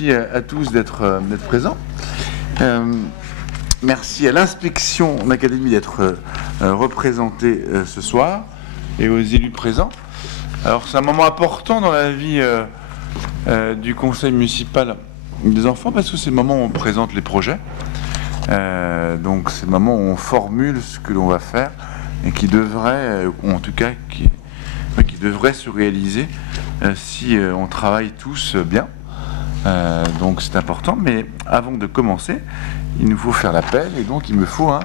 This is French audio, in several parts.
merci à tous d'être présents. Merci à l'inspection d'académie d'être représentée ce soir et aux élus présents. Alors c'est un moment important dans la vie du conseil municipal des enfants parce que c'est le moment où on présente les projets. Donc c'est le moment où on formule ce que l'on va faire et qui devrait, ou en tout cas qui devrait se réaliser si on travaille tous bien. Donc c'est important, mais avant de commencer, il nous faut faire l'appel et donc il me faut un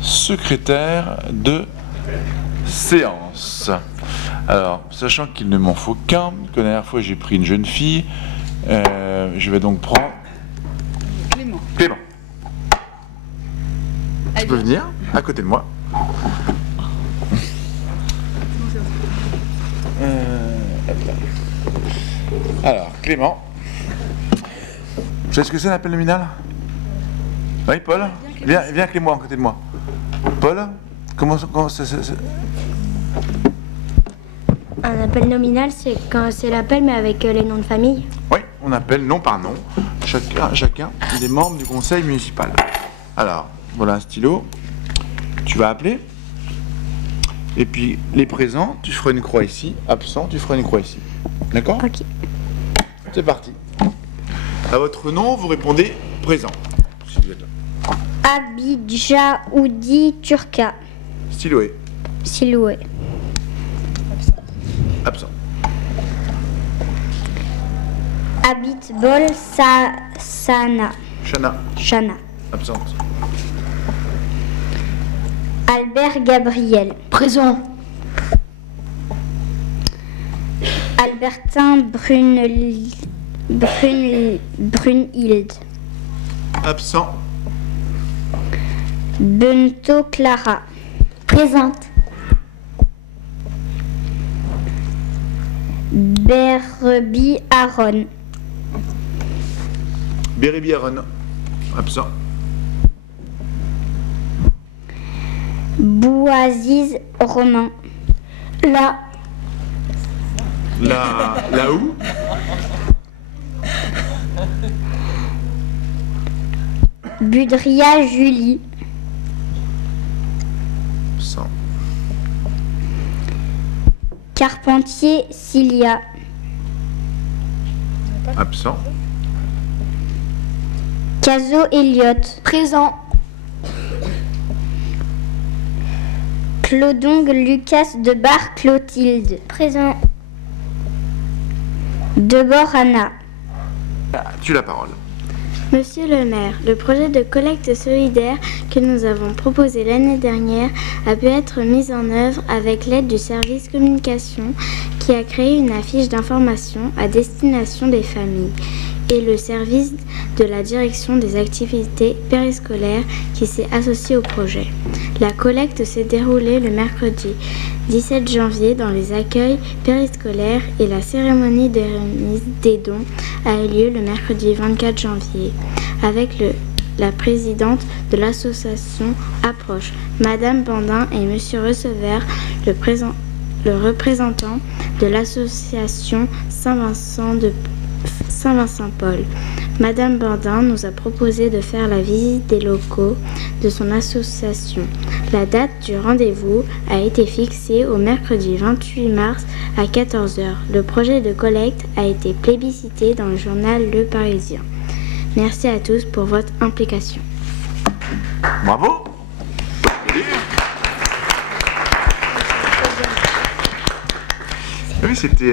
secrétaire de séance. Alors, sachant qu'il ne m'en faut qu'un, que la dernière fois j'ai pris une jeune fille, je vais donc prendre Clément. Clément. Tu peux venir à côté de moi. Alors, Clément. Tu sais ce que c'est l'appel nominal? Oui, Paul? Viens Clément à côté de moi. Paul, comment c'est? Un appel nominal, c'est quand c'est l'appel, mais avec les noms de famille. Oui, on appelle nom par nom chacun des membres du conseil municipal. Alors, voilà un stylo. Tu vas appeler. Et puis, les présents, tu feras une croix ici. Absent, tu feras une croix ici. D'accord? Ok. C'est parti. À votre nom, vous répondez présent. Si vous êtes là. Abidjaoudi Turka. Siloué. Siloué. Absent. Abitbol Sana. Chana. Absente. Albert Gabriel. Présent. Albertin Brunhild. Absent. Bento Clara. Présente. Berbi Aaron. Bérébi Aaron. Absent. Bouaziz Romain. Là. Là où? Budria Julie. Absent. Carpentier Cilia. Absent. Caso Elliott. Présent. Clodong Lucas de Bar Clotilde. Présent. Debord Anna. Tu as la parole. Monsieur le maire, le projet de collecte solidaire que nous avons proposé l'année dernière a pu être mis en œuvre avec l'aide du service communication qui a créé une affiche d'information à destination des familles et le service de la direction des activités périscolaires qui s'est associé au projet. La collecte s'est déroulée le mercredi 17 janvier dans les accueils périscolaires et la cérémonie de remise des dons a eu lieu le mercredi 24 janvier avec la présidente de l'association Approche, Madame Bandin, et Monsieur Receveur, le représentant de l'association Saint-Vincent-Paul. Madame Bandin nous a proposé de faire la visite des locaux de son association. La date du rendez-vous a été fixée au mercredi 28 mars à 14 h. Le projet de collecte a été plébiscité dans le journal Le Parisien. Merci à tous pour votre implication. Bravo. Oui, c'est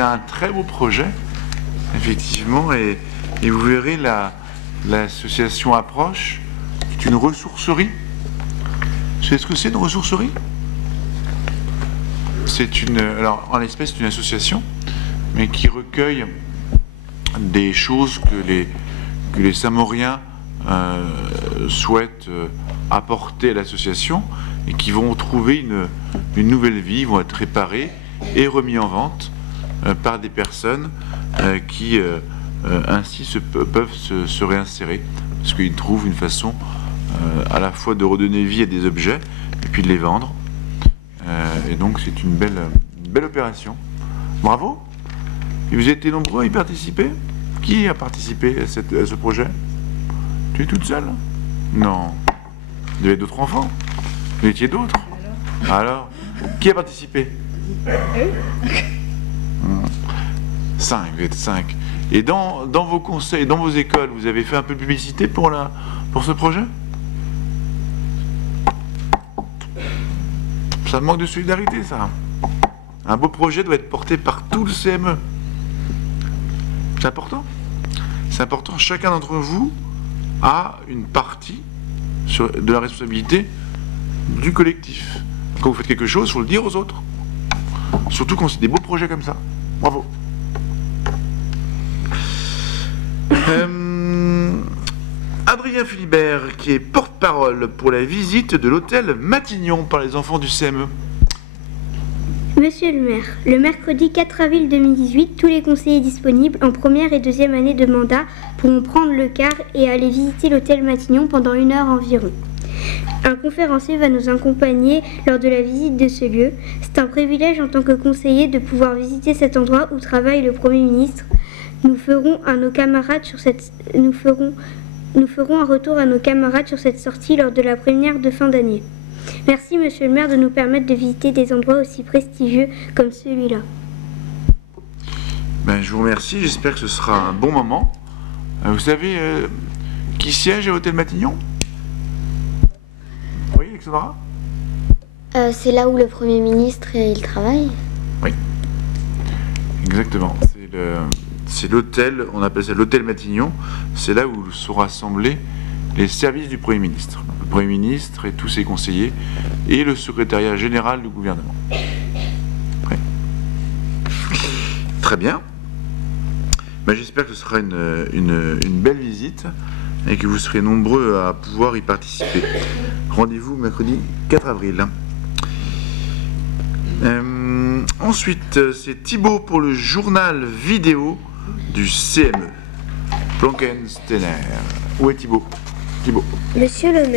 un très beau projet, effectivement, et vous verrez l'association Approche, c'est une ressourcerie. Vous savez ce que c'est une ressourcerie? Alors en l'espèce, c'est une association, mais qui recueille des choses que les Saint-Mauriens souhaitent apporter à l'association et qui vont trouver une nouvelle vie, vont être réparés et remis en vente par des personnes qui ainsi peuvent se réinsérer parce qu'ils trouvent une façon à la fois de redonner vie à des objets et puis de les vendre. Et donc c'est une belle opération. Bravo. Et vous étiez nombreux à y participer? Qui a participé à ce projet? Tu es toute seule? Non. Vous avez d'autres enfants? Vous étiez d'autres? Alors, qui a participé? 5, vous êtes 5. Et dans vos conseils, dans vos écoles, vous avez fait un peu de publicité pour ce projet? Ça manque de solidarité, ça. Un beau projet doit être porté par tout le CME. C'est important. C'est important. Chacun d'entre vous a une partie de la responsabilité du collectif. Quand vous faites quelque chose, il faut le dire aux autres. Surtout quand c'est des beaux projets comme ça. Bravo. Adrien Philibert, qui est porte-parole pour la visite de l'hôtel Matignon par les enfants du CME. Monsieur le maire, le mercredi 4 avril 2018, tous les conseillers disponibles en première et deuxième année de mandat pourront prendre le car et aller visiter l'hôtel Matignon pendant 1 heure environ. Un conférencier va nous accompagner lors de la visite de ce lieu. C'est un privilège en tant que conseiller de pouvoir visiter cet endroit où travaille le Premier ministre. Nous ferons un retour à nos camarades sur cette sortie lors de la première de fin d'année. Merci Monsieur le maire de nous permettre de visiter des endroits aussi prestigieux comme celui-là. Je vous remercie, j'espère que ce sera un bon moment. Vous savez qui siège à l'hôtel Matignon? Oui, Alexandra? C'est là où le Premier ministre il travaille? Oui, exactement. C'est l'hôtel, on appelle ça l'hôtel Matignon. C'est là où sont rassemblés les services du Premier ministre. Le Premier ministre et tous ses conseillers et le secrétariat général du gouvernement. Oui. Très bien. J'espère que ce sera une belle visite et que vous serez nombreux à pouvoir y participer. Rendez-vous mercredi 4 avril. Ensuite, c'est Thibaut pour le journal vidéo du CME. Plankensteiner. Où est Thibaut? Thibaut. Monsieur le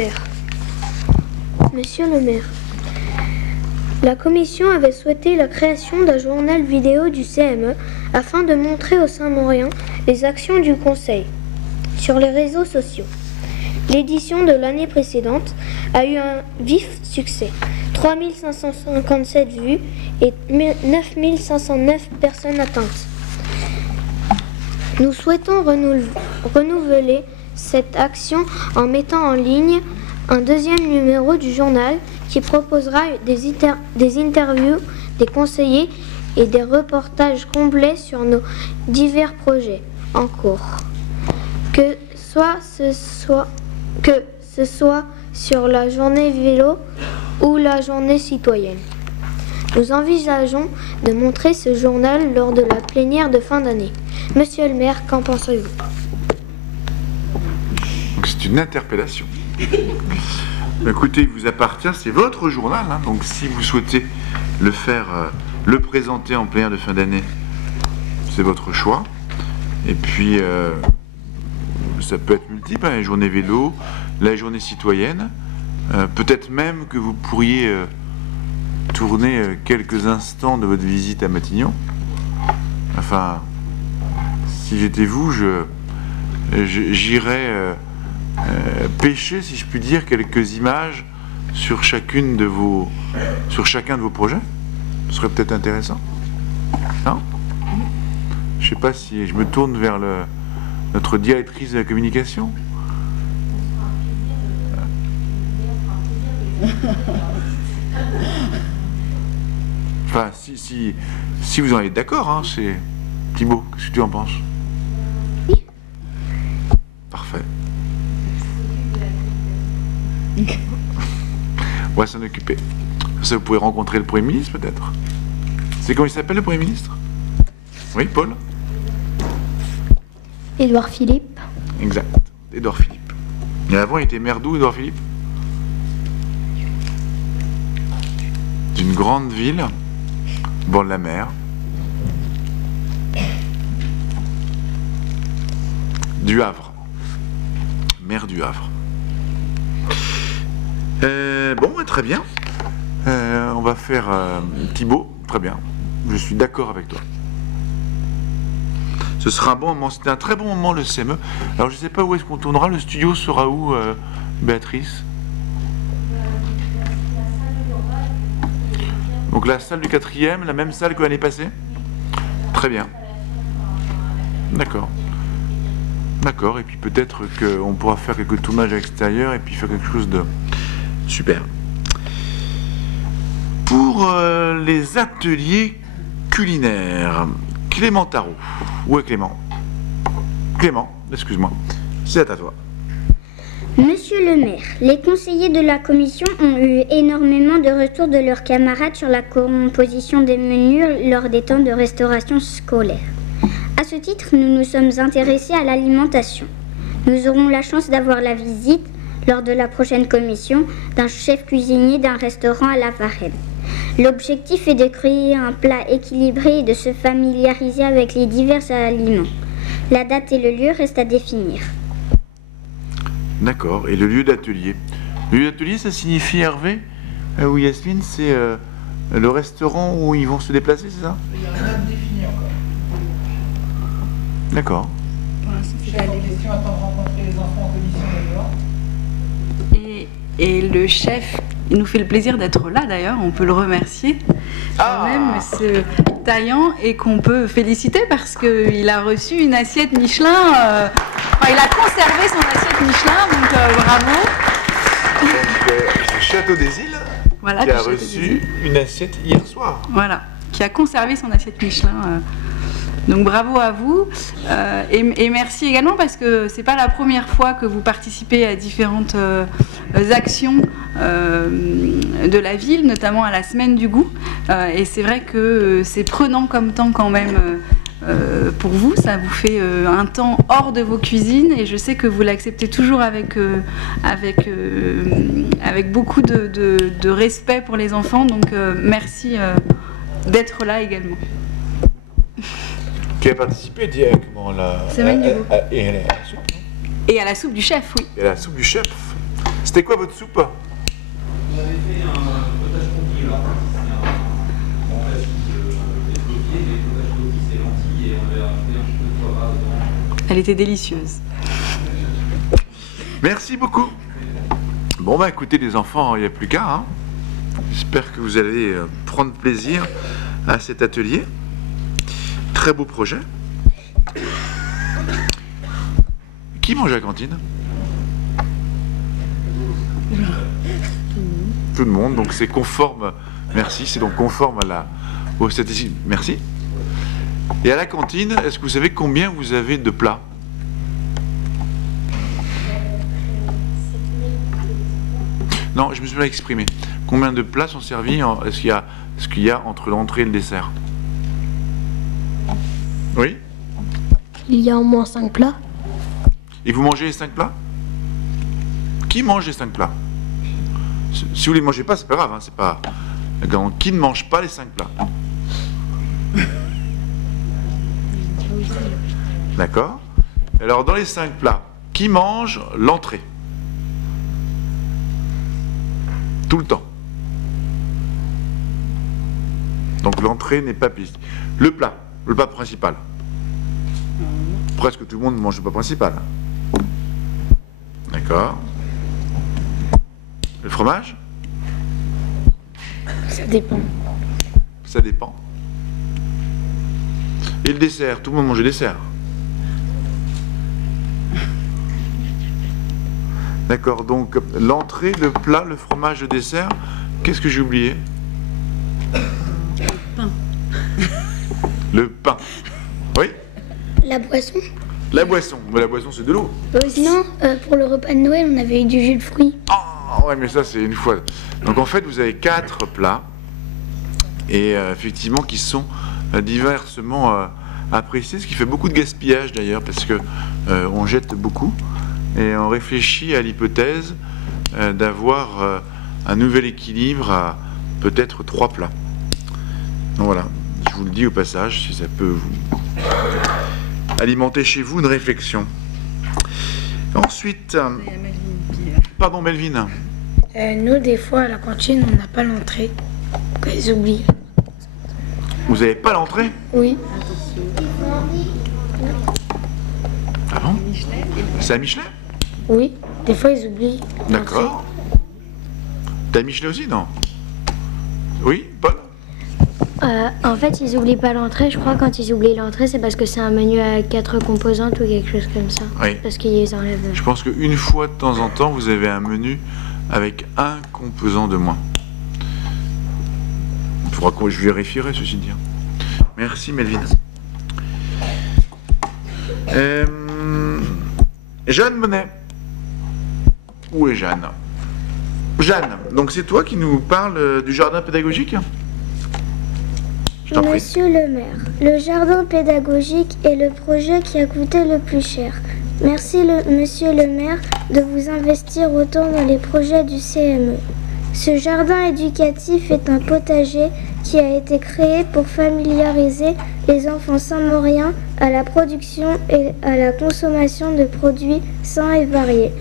maire, la commission avait souhaité la création d'un journal vidéo du CME afin de montrer aux Saint-Mauriens les actions du Conseil sur les réseaux sociaux. L'édition de l'année précédente a eu un vif succès. 3557 vues et 9509 personnes atteintes. Nous souhaitons renouveler cette action en mettant en ligne un deuxième numéro du journal qui proposera des interviews des conseillers et des reportages complets sur nos divers projets en cours. Que ce soit sur la journée vélo ou la journée citoyenne. Nous envisageons de montrer ce journal lors de la plénière de fin d'année. Monsieur le maire, qu'en pensez-vous? C'est une interpellation. Écoutez, il vous appartient, c'est votre journal, hein, donc si vous souhaitez le faire, le présenter en plénière de fin d'année, c'est votre choix. Et puis, ça peut être multiple, hein, la journée vélo, la journée citoyenne. Peut-être même que vous pourriez tourner quelques instants de votre visite à Matignon. Enfin, si j'étais vous, j'irais pêcher, si je puis dire, quelques images sur chacun de vos projets. Ce serait peut-être intéressant. Non? Je ne sais pas si je me tourne vers notre directrice de la communication. Enfin, si vous en êtes d'accord, hein, c'est Thibaut, qu'est-ce que tu en penses? Oui. Parfait. On va s'en occuper. Ça, vous pouvez rencontrer le Premier ministre, peut-être. C'est comment il s'appelle, le Premier ministre? Oui, Paul? Édouard Philippe. Exact, Édouard Philippe. Et avant, il était maire d'où, Édouard Philippe? D'une grande ville, bord de la mer. Du Havre. Maire du Havre. Bon, très bien. On va faire Thibaut. Très bien. Je suis d'accord avec toi. Ce sera un bon moment, c'était un très bon moment le CME. Alors je ne sais pas où est-ce qu'on tournera, le studio sera où, Béatrice? Donc la salle du 4e, la même salle que l'année passée? Très bien. D'accord. D'accord, et puis peut-être qu'on pourra faire quelques tournages à l'extérieur et puis faire quelque chose de super. Pour les ateliers culinaires, Clément Tarot. Où est Clément? Clément, excuse-moi, c'est à toi. Monsieur le maire, les conseillers de la commission ont eu énormément de retours de leurs camarades sur la composition des menus lors des temps de restauration scolaire. À ce titre, nous nous sommes intéressés à l'alimentation. Nous aurons la chance d'avoir la visite, lors de la prochaine commission, d'un chef cuisinier d'un restaurant à La Varenne. L'objectif est de créer un plat équilibré et de se familiariser avec les divers aliments. La date et le lieu restent à définir. D'accord, et le lieu d'atelier? Le lieu d'atelier, ça signifie, Hervé ou Yasmine, c'est le restaurant où ils vont se déplacer, c'est ça? Il y a un date défini encore. D'accord. Chef en question attend de rencontrer les enfants en commission d'abord. Et le chef, il nous fait le plaisir d'être là d'ailleurs, on peut le remercier. Quand même, Monsieur Taillant, et qu'on peut féliciter parce qu'il a reçu une assiette Michelin. Il a conservé son assiette Michelin, donc bravo. Donc, le Château des Îles, Voilà, qui a reçu une assiette hier soir. Voilà, qui a conservé son assiette Michelin. Donc bravo à vous et merci également parce que c'est pas la première fois que vous participez à différentes actions de la ville, notamment à la semaine du goût. Et c'est vrai que c'est prenant comme temps quand même pour vous. Ça vous fait un temps hors de vos cuisines et je sais que vous l'acceptez toujours avec beaucoup de respect pour les enfants. Donc merci d'être là également. Qui a participé directement à la Semaine du goût. Et à la soupe, non? Et à la soupe du chef, oui. Et à la soupe du chef. C'était quoi votre soupe? On avait fait un potage conquis, alors c'est un potage des floqués, mais potage conquis c'est lentilles et on avait rajouté un petit peu de foie gras dedans. Elle était délicieuse. Merci beaucoup. Bon bah écoutez les enfants, il n'y a plus qu'à. Hein. J'espère que vous allez prendre plaisir à cet atelier. Très beau projet. Qui mange à la cantine? Tout le monde, donc c'est conforme. Merci, c'est donc conforme aux statistiques. Merci. Et à la cantine, est-ce que vous savez combien vous avez de plats? Non, je me suis mal exprimé. Combien de plats sont servis? Est-ce qu'il y a entre l'entrée et le dessert? Oui? Il y a au moins 5 plats. Et vous mangez les 5 plats? Qui mange les 5 plats? Si vous les mangez pas, c'est pas grave, hein, c'est pas. Donc, qui ne mange pas les 5 plats? D'accord? Alors dans les 5 plats, qui mange l'entrée? Tout le temps. Donc l'entrée n'est pas piste. Le plat principal. Presque tout le monde mange le plat principal. D'accord. Le fromage? Ça dépend. Ça dépend. Et le dessert? Tout le monde mange le dessert. D'accord, donc l'entrée, le plat, le fromage, le dessert. Qu'est-ce que j'ai oublié? Le pain. Oui? La boisson? La boisson. Mais la boisson, c'est de l'eau. Non, pour le repas de Noël, on avait eu du jus de fruits. Oh, ouais, mais ça, c'est une fois. Donc, en fait, vous avez 4 plats. Et effectivement, qui sont diversement appréciés. Ce qui fait beaucoup de gaspillage, d'ailleurs, parce que on jette beaucoup. Et on réfléchit à l'hypothèse d'avoir un nouvel équilibre à peut-être 3 plats. Donc, voilà. Je vous le dis au passage, si ça peut vous alimenter chez vous une réflexion. Ensuite, pardon Melvin. Nous, des fois, à la cantine, on n'a pas l'entrée. Ils oublient. Vous n'avez pas l'entrée? Oui. Ah bon? C'est à Michelet? Oui, des fois ils oublient. D'accord. T'as Michelet aussi, non? Oui, Paul? En fait, ils oublient pas l'entrée. Je crois quand ils oublient l'entrée, c'est parce que c'est un menu à 4 composantes ou quelque chose comme ça. Oui. Parce qu'ils enlèvent. Je pense qu'une fois de temps en temps, vous avez un menu avec un composant de moins. Il faudra que je vérifierai, ceci dit. Merci, Melvin. Jeanne Monet. Où est Jeanne? Jeanne, donc c'est toi qui nous parles du jardin pédagogique? Je t'en prie. Monsieur le maire, le jardin pédagogique est le projet qui a coûté le plus cher. Merci monsieur le maire de vous investir autant dans les projets du CME. Ce jardin éducatif est un potager qui a été créé pour familiariser les enfants saint-mauriens à la production et à la consommation de produits sains et variés.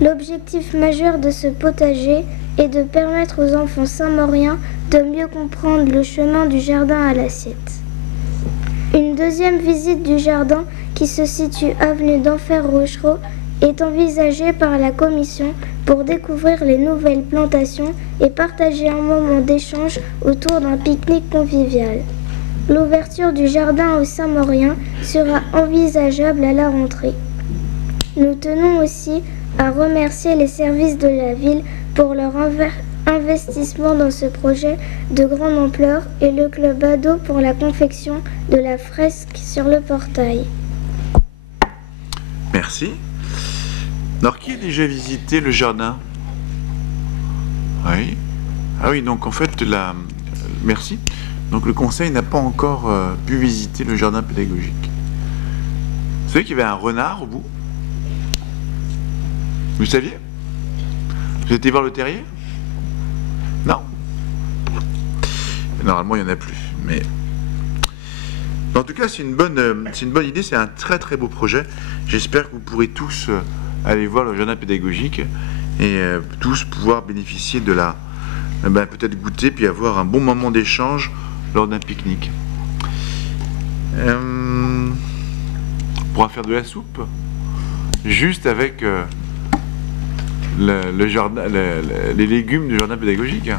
L'objectif majeur de ce potager est de permettre aux enfants saint-mauriens de mieux comprendre le chemin du jardin à l'assiette. Une deuxième visite du jardin, qui se situe avenue d'Enfer Rochereau, est envisagée par la commission pour découvrir les nouvelles plantations et partager un moment d'échange autour d'un pique-nique convivial. L'ouverture du jardin aux Saint-Mauriens sera envisageable à la rentrée. Nous tenons aussi à remercier les services de la ville pour leur investissement dans ce projet de grande ampleur et le club ado pour la confection de la fresque sur le portail. Merci. Alors, qui a déjà visité le jardin? Oui. Ah oui, donc en fait, merci. Donc le conseil n'a pas encore pu visiter le jardin pédagogique. Vous savez qu'il y avait un renard au bout? Vous saviez? Vous étiez voir le terrier? Non. Normalement, il n'y en a plus. Mais en tout cas, c'est une bonne idée. C'est un très très beau projet. J'espère que vous pourrez tous aller voir le jardin pédagogique et tous pouvoir bénéficier de la... peut-être goûter puis avoir un bon moment d'échange lors d'un pique-nique. On pourra faire de la soupe juste avec le jardin, les légumes du jardin pédagogique.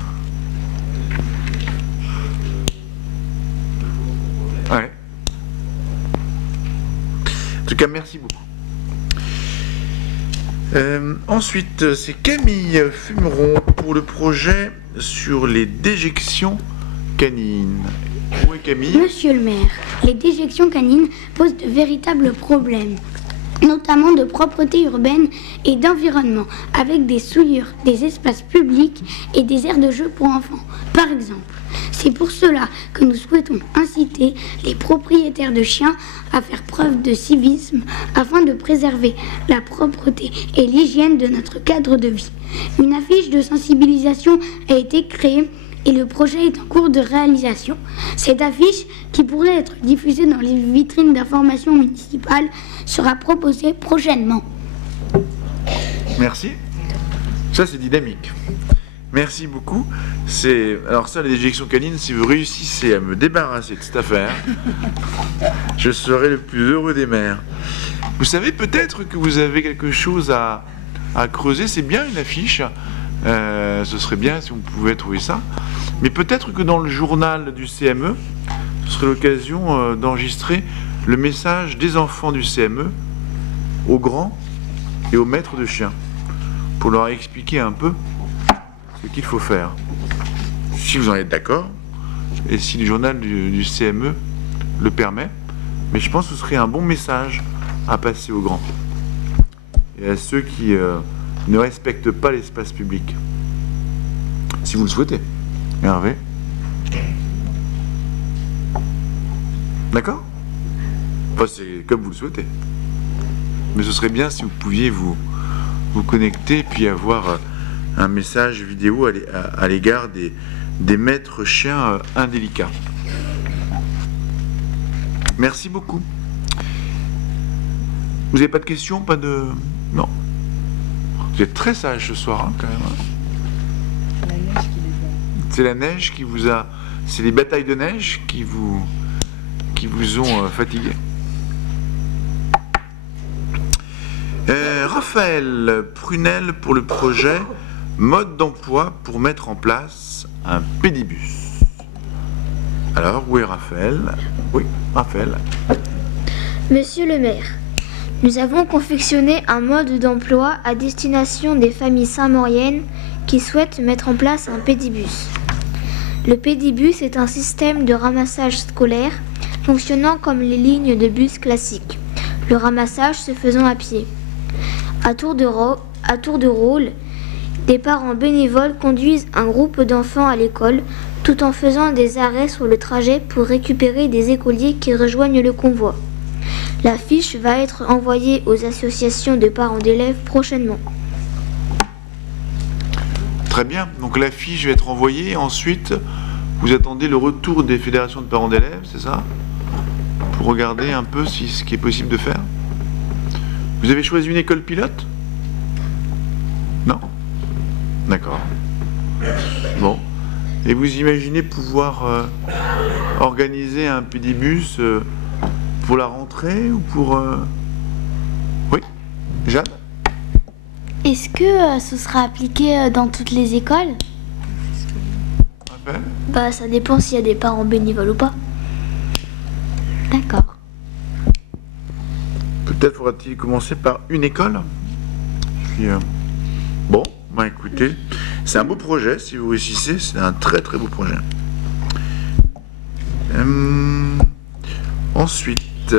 Ouais. En tout cas, merci beaucoup. Ensuite, c'est Camille Fumeron pour le projet sur les déjections canines. Où est Camille? Monsieur le maire, les déjections canines posent de véritables problèmes, notamment de propreté urbaine et d'environnement, avec des souillures des espaces publics et des aires de jeu pour enfants, par exemple. C'est pour cela que nous souhaitons inciter les propriétaires de chiens à faire preuve de civisme afin de préserver la propreté et l'hygiène de notre cadre de vie. Une affiche de sensibilisation a été créée et le projet est en cours de réalisation. Cette affiche, qui pourrait être diffusée dans les vitrines d'information municipales, sera proposée prochainement. Merci. Ça, c'est dynamique. Merci beaucoup. Alors ça, les déjections canines, si vous réussissez à me débarrasser de cette affaire, je serai le plus heureux des maires. Vous savez peut-être que vous avez quelque chose à creuser. C'est bien une affiche. Ce serait bien si vous pouviez trouver ça. Mais peut-être que dans le journal du CME, ce serait l'occasion d'enregistrer le message des enfants du CME aux grands et aux maîtres de chiens pour leur expliquer un peu ce qu'il faut faire. Si vous en êtes d'accord, et si le journal du CME le permet, mais je pense que ce serait un bon message à passer aux grands et à ceux qui ne respectent pas l'espace public. Si vous le souhaitez. Hervé? D'accord? Enfin, c'est comme vous le souhaitez. Mais ce serait bien si vous pouviez vous connecter et puis avoir un message vidéo à l'égard des maîtres chiens indélicats. Merci beaucoup. Vous n'avez pas de questions? Pas de... Non. Vous êtes très sage ce soir, hein, quand même. C'est la neige qui vous a... C'est les batailles de neige qui vous ont fatigué. Raphaël Prunel pour le projet mode d'emploi pour mettre en place un pédibus. Alors, où est Raphaël? Oui, Raphaël. Monsieur le maire, nous avons confectionné un mode d'emploi à destination des familles saint-mauriennes qui souhaitent mettre en place un pédibus. Le pédibus est un système de ramassage scolaire fonctionnant comme les lignes de bus classiques, le ramassage se faisant à pied. À tour de rôle, des parents bénévoles conduisent un groupe d'enfants à l'école tout en faisant des arrêts sur le trajet pour récupérer des écoliers qui rejoignent le convoi. La fiche va être envoyée aux associations de parents d'élèves prochainement. Très bien, donc la fiche va être envoyée. Ensuite, vous attendez le retour des fédérations de parents d'élèves, c'est ça? Pour regarder un peu ce qui est possible de faire. Vous avez choisi une école pilote? Non? D'accord. Bon. Et vous imaginez pouvoir organiser un pédibus pour la rentrée ou pour... Oui, Jeanne? Est-ce que ce sera appliqué dans toutes les écoles? Raphaël? Bah, ça dépend s'il y a des parents bénévoles ou pas. D'accord. Peut-être faudra-t-il commencer par une école. Puis, bon, bah écoutez, c'est un beau projet, si vous réussissez, c'est un très très beau projet. Ensuite,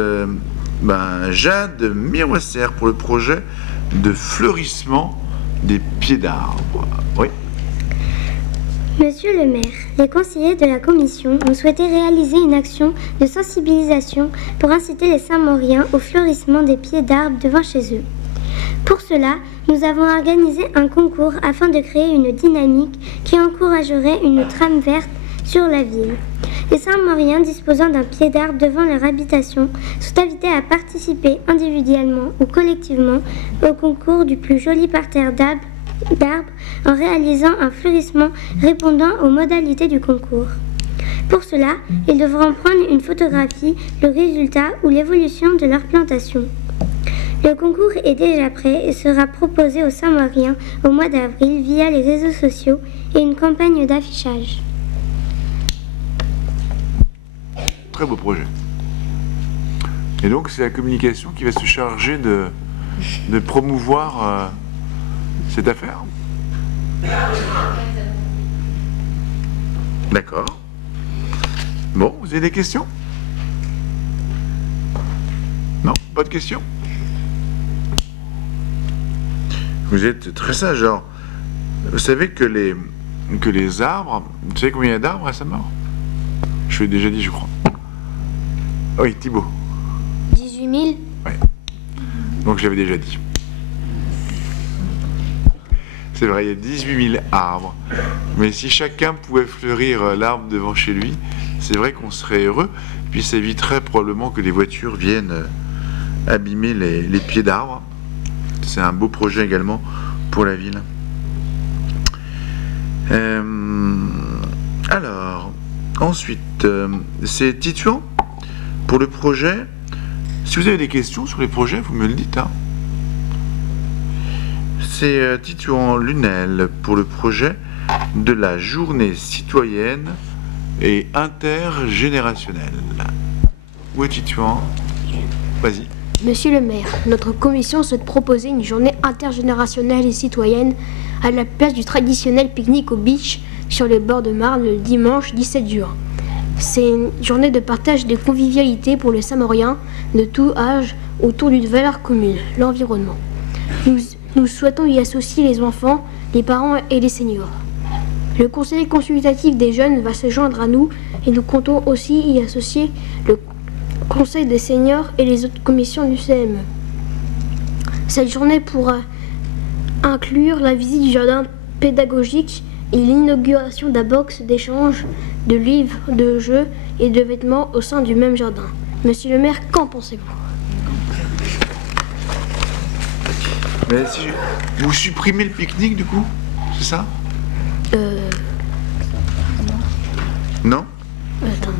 Jade Miroisser pour le projet de fleurissement des pieds d'arbres. Oui. Monsieur le maire, les conseillers de la commission ont souhaité réaliser une action de sensibilisation pour inciter les Saint-Mauriens au fleurissement des pieds d'arbres devant chez eux. Pour cela, nous avons organisé un concours afin de créer une dynamique qui encouragerait une trame verte sur la ville. Les Saint-Mauriens disposant d'un pied d'arbre devant leur habitation sont invités à participer individuellement ou collectivement au concours du plus joli parterre d'arbres en réalisant un fleurissement répondant aux modalités du concours. Pour cela, ils devront prendre une photographie, le résultat ou l'évolution de leur plantation. Le concours est déjà prêt et sera proposé aux Saint-Mauriens au mois d'avril via les réseaux sociaux et une campagne d'affichage. Très beau projet. Et donc c'est la communication qui va se charger de promouvoir cette affaire. D'accord. Bon, vous avez des questions? Non, pas de questions? Vous êtes très sage, genre. Vous savez que les arbres... Vous savez combien il y a d'arbres à Saint-Maur? Je l'ai déjà dit, je crois. Oui, Thibaut. 18 000. Oui. Donc je l'avais déjà dit. C'est vrai, il y a 18 000 arbres. Mais si chacun pouvait fleurir l'arbre devant chez lui, c'est vrai qu'on serait heureux. Puis ça éviterait probablement que les voitures viennent abîmer les pieds d'arbres. C'est un beau projet également pour la ville. Alors, ensuite, c'est Titouan pour le projet. Si vous avez des questions sur les projets, vous me le dites. Hein. C'est Titouan Lunel pour le projet de la journée citoyenne et intergénérationnelle. Où est Titouan? Vas-y. Monsieur le maire, notre commission souhaite proposer une journée intergénérationnelle et citoyenne à la place du traditionnel pique-nique au beach sur les bords de Marne le dimanche 17 juin. C'est une journée de partage des convivialités pour les Saint-Mauriens de tout âge autour d'une valeur commune, l'environnement. Nous souhaitons y associer les enfants, les parents et les seniors. Le conseil consultatif des jeunes va se joindre à nous et nous comptons aussi y associer le conseil des seniors et les autres commissions du CME. Cette journée pourra inclure la visite du jardin pédagogique et l'inauguration d'un box d'échange de livres, de jeux et de vêtements au sein du même jardin. Monsieur le maire, qu'en pensez-vous? Mais si vous supprimez le pique-nique du coup, c'est ça? Non? Attends.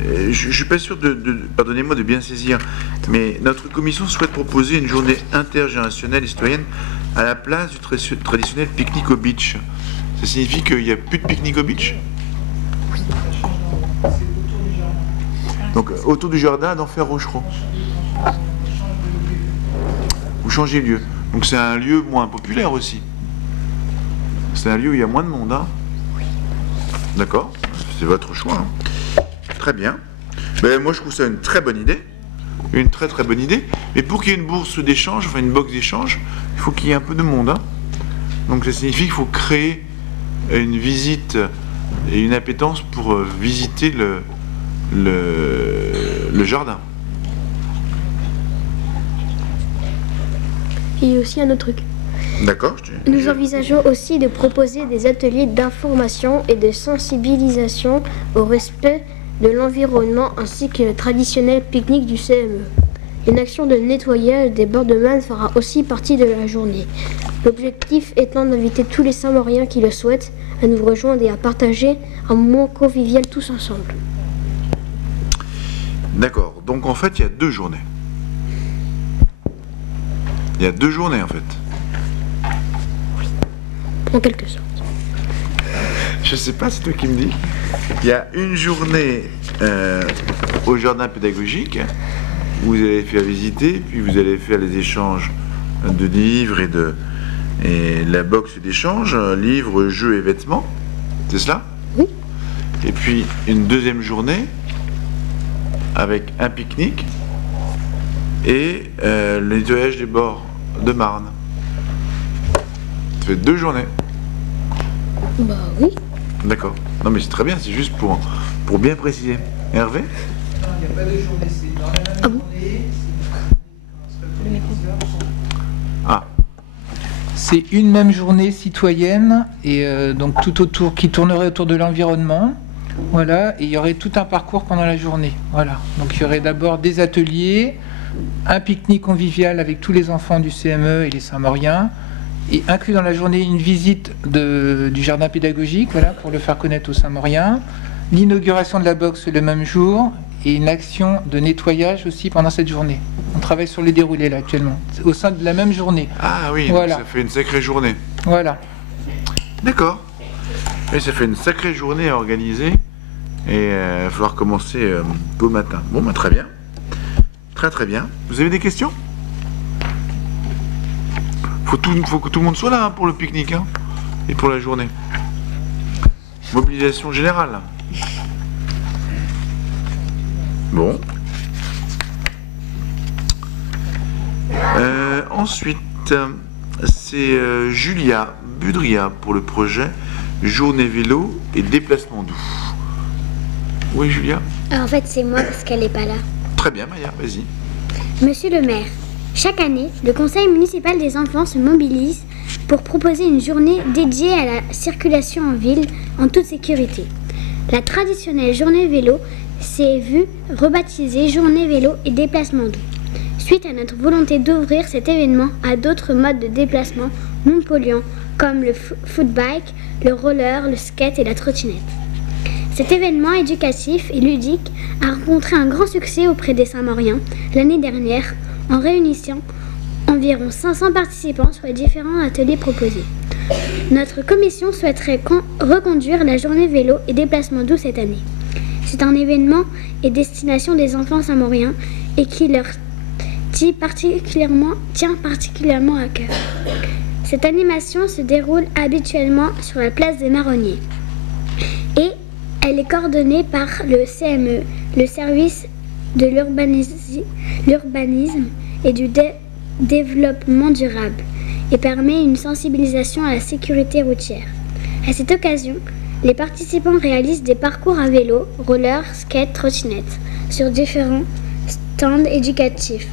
je ne suis pas sûr pardonnez-moi, de bien saisir, mais notre commission souhaite proposer une journée intergénérationnelle et citoyenne à la place du traditionnel pique-nique au beach. Ça signifie qu'il n'y a plus de pique-nique au beach? Oui. Donc autour du jardin d'Enfer Rochereau. Vous changez de lieu. Donc c'est un lieu moins populaire aussi. C'est un lieu où il y a moins de monde, hein? D'accord, c'est votre choix. Hein. Très bien. Ben, moi je trouve ça une très bonne idée. Une très très bonne idée. Mais pour qu'il y ait une bourse d'échange, enfin une box d'échange, il faut qu'il y ait un peu de monde. Hein. Donc ça signifie qu'il faut créer une visite et une appétence pour visiter le jardin. Il y a aussi un autre truc. D'accord. Nous envisageons aussi de proposer des ateliers d'information et de sensibilisation au respect de l'environnement ainsi que le traditionnel pique-nique du CME. Une action de nettoyage des bords de Marne fera aussi partie de la journée. L'objectif étant d'inviter tous les Saint-Mauriens qui le souhaitent à nous rejoindre et à partager un moment convivial tous ensemble. D'accord. Donc en fait, il y a 2 journées. Il y a 2 journées en fait. En quelque sorte. Je sais pas, c'est toi qui me dis. Il y a une journée au jardin pédagogique où vous allez faire visiter, puis vous allez faire les échanges de livres et la box d'échange, livres, jeux et vêtements. C'est cela? Oui. Et puis une deuxième journée avec un pique-nique et le nettoyage des bords de Marne. Ça fait 2 journées. Bah oui. D'accord. Non mais c'est très bien, c'est juste pour bien préciser. Hervé? Non, il n'y a pas de journée, c'est dans la même journée. Ah. C'est une même journée citoyenne et donc tout autour, qui tournerait autour de l'environnement. Voilà, et il y aurait tout un parcours pendant la journée. Voilà. Donc il y aurait d'abord des ateliers, un pique-nique convivial avec tous les enfants du CME et les Saint-Mauriens, et inclus dans la journée une visite du jardin pédagogique, voilà, pour le faire connaître aux Saint-Mauriens, l'inauguration de la boxe le même jour, et une action de nettoyage aussi pendant cette journée. On travaille sur les déroulés là actuellement, au sein de la même journée. Ah oui, voilà. Donc ça fait une sacrée journée. Voilà. D'accord. Et ça fait une sacrée journée à organiser, et il va falloir commencer tôt le matin. Bon, bah, très bien. Très très bien. Vous avez des questions? Faut que tout le monde soit là hein, pour le pique-nique hein, et pour la journée. Mobilisation générale. Bon. Ensuite, c'est Julia Budria pour le projet Journée vélo et déplacement doux. Oui, Julia? En fait, c'est moi parce qu'elle n'est pas là. Très bien, Maya, vas-y. Monsieur le maire, chaque année, le conseil municipal des enfants se mobilise pour proposer une journée dédiée à la circulation en ville en toute sécurité. La traditionnelle journée vélo s'est vue rebaptisée Journée vélo et déplacement doux, suite à notre volonté d'ouvrir cet événement à d'autres modes de déplacement non polluants comme le footbike, le roller, le skate et la trottinette. Cet événement éducatif et ludique a rencontré un grand succès auprès des Saint-Mauriens l'année dernière en réunissant environ 500 participants sur les différents ateliers proposés. Notre commission souhaiterait reconduire la journée vélo et déplacement doux cette année. C'est un événement et destination des enfants saint-mauriens et qui leur tient particulièrement à cœur. Cette animation se déroule habituellement sur la place des Marronniers et elle est coordonnée par le CME, le service de l'urbanisme et du développement durable, et permet une sensibilisation à la sécurité routière. À cette occasion, les participants réalisent des parcours à vélo, roller, skate, trottinette, sur différents stands éducatifs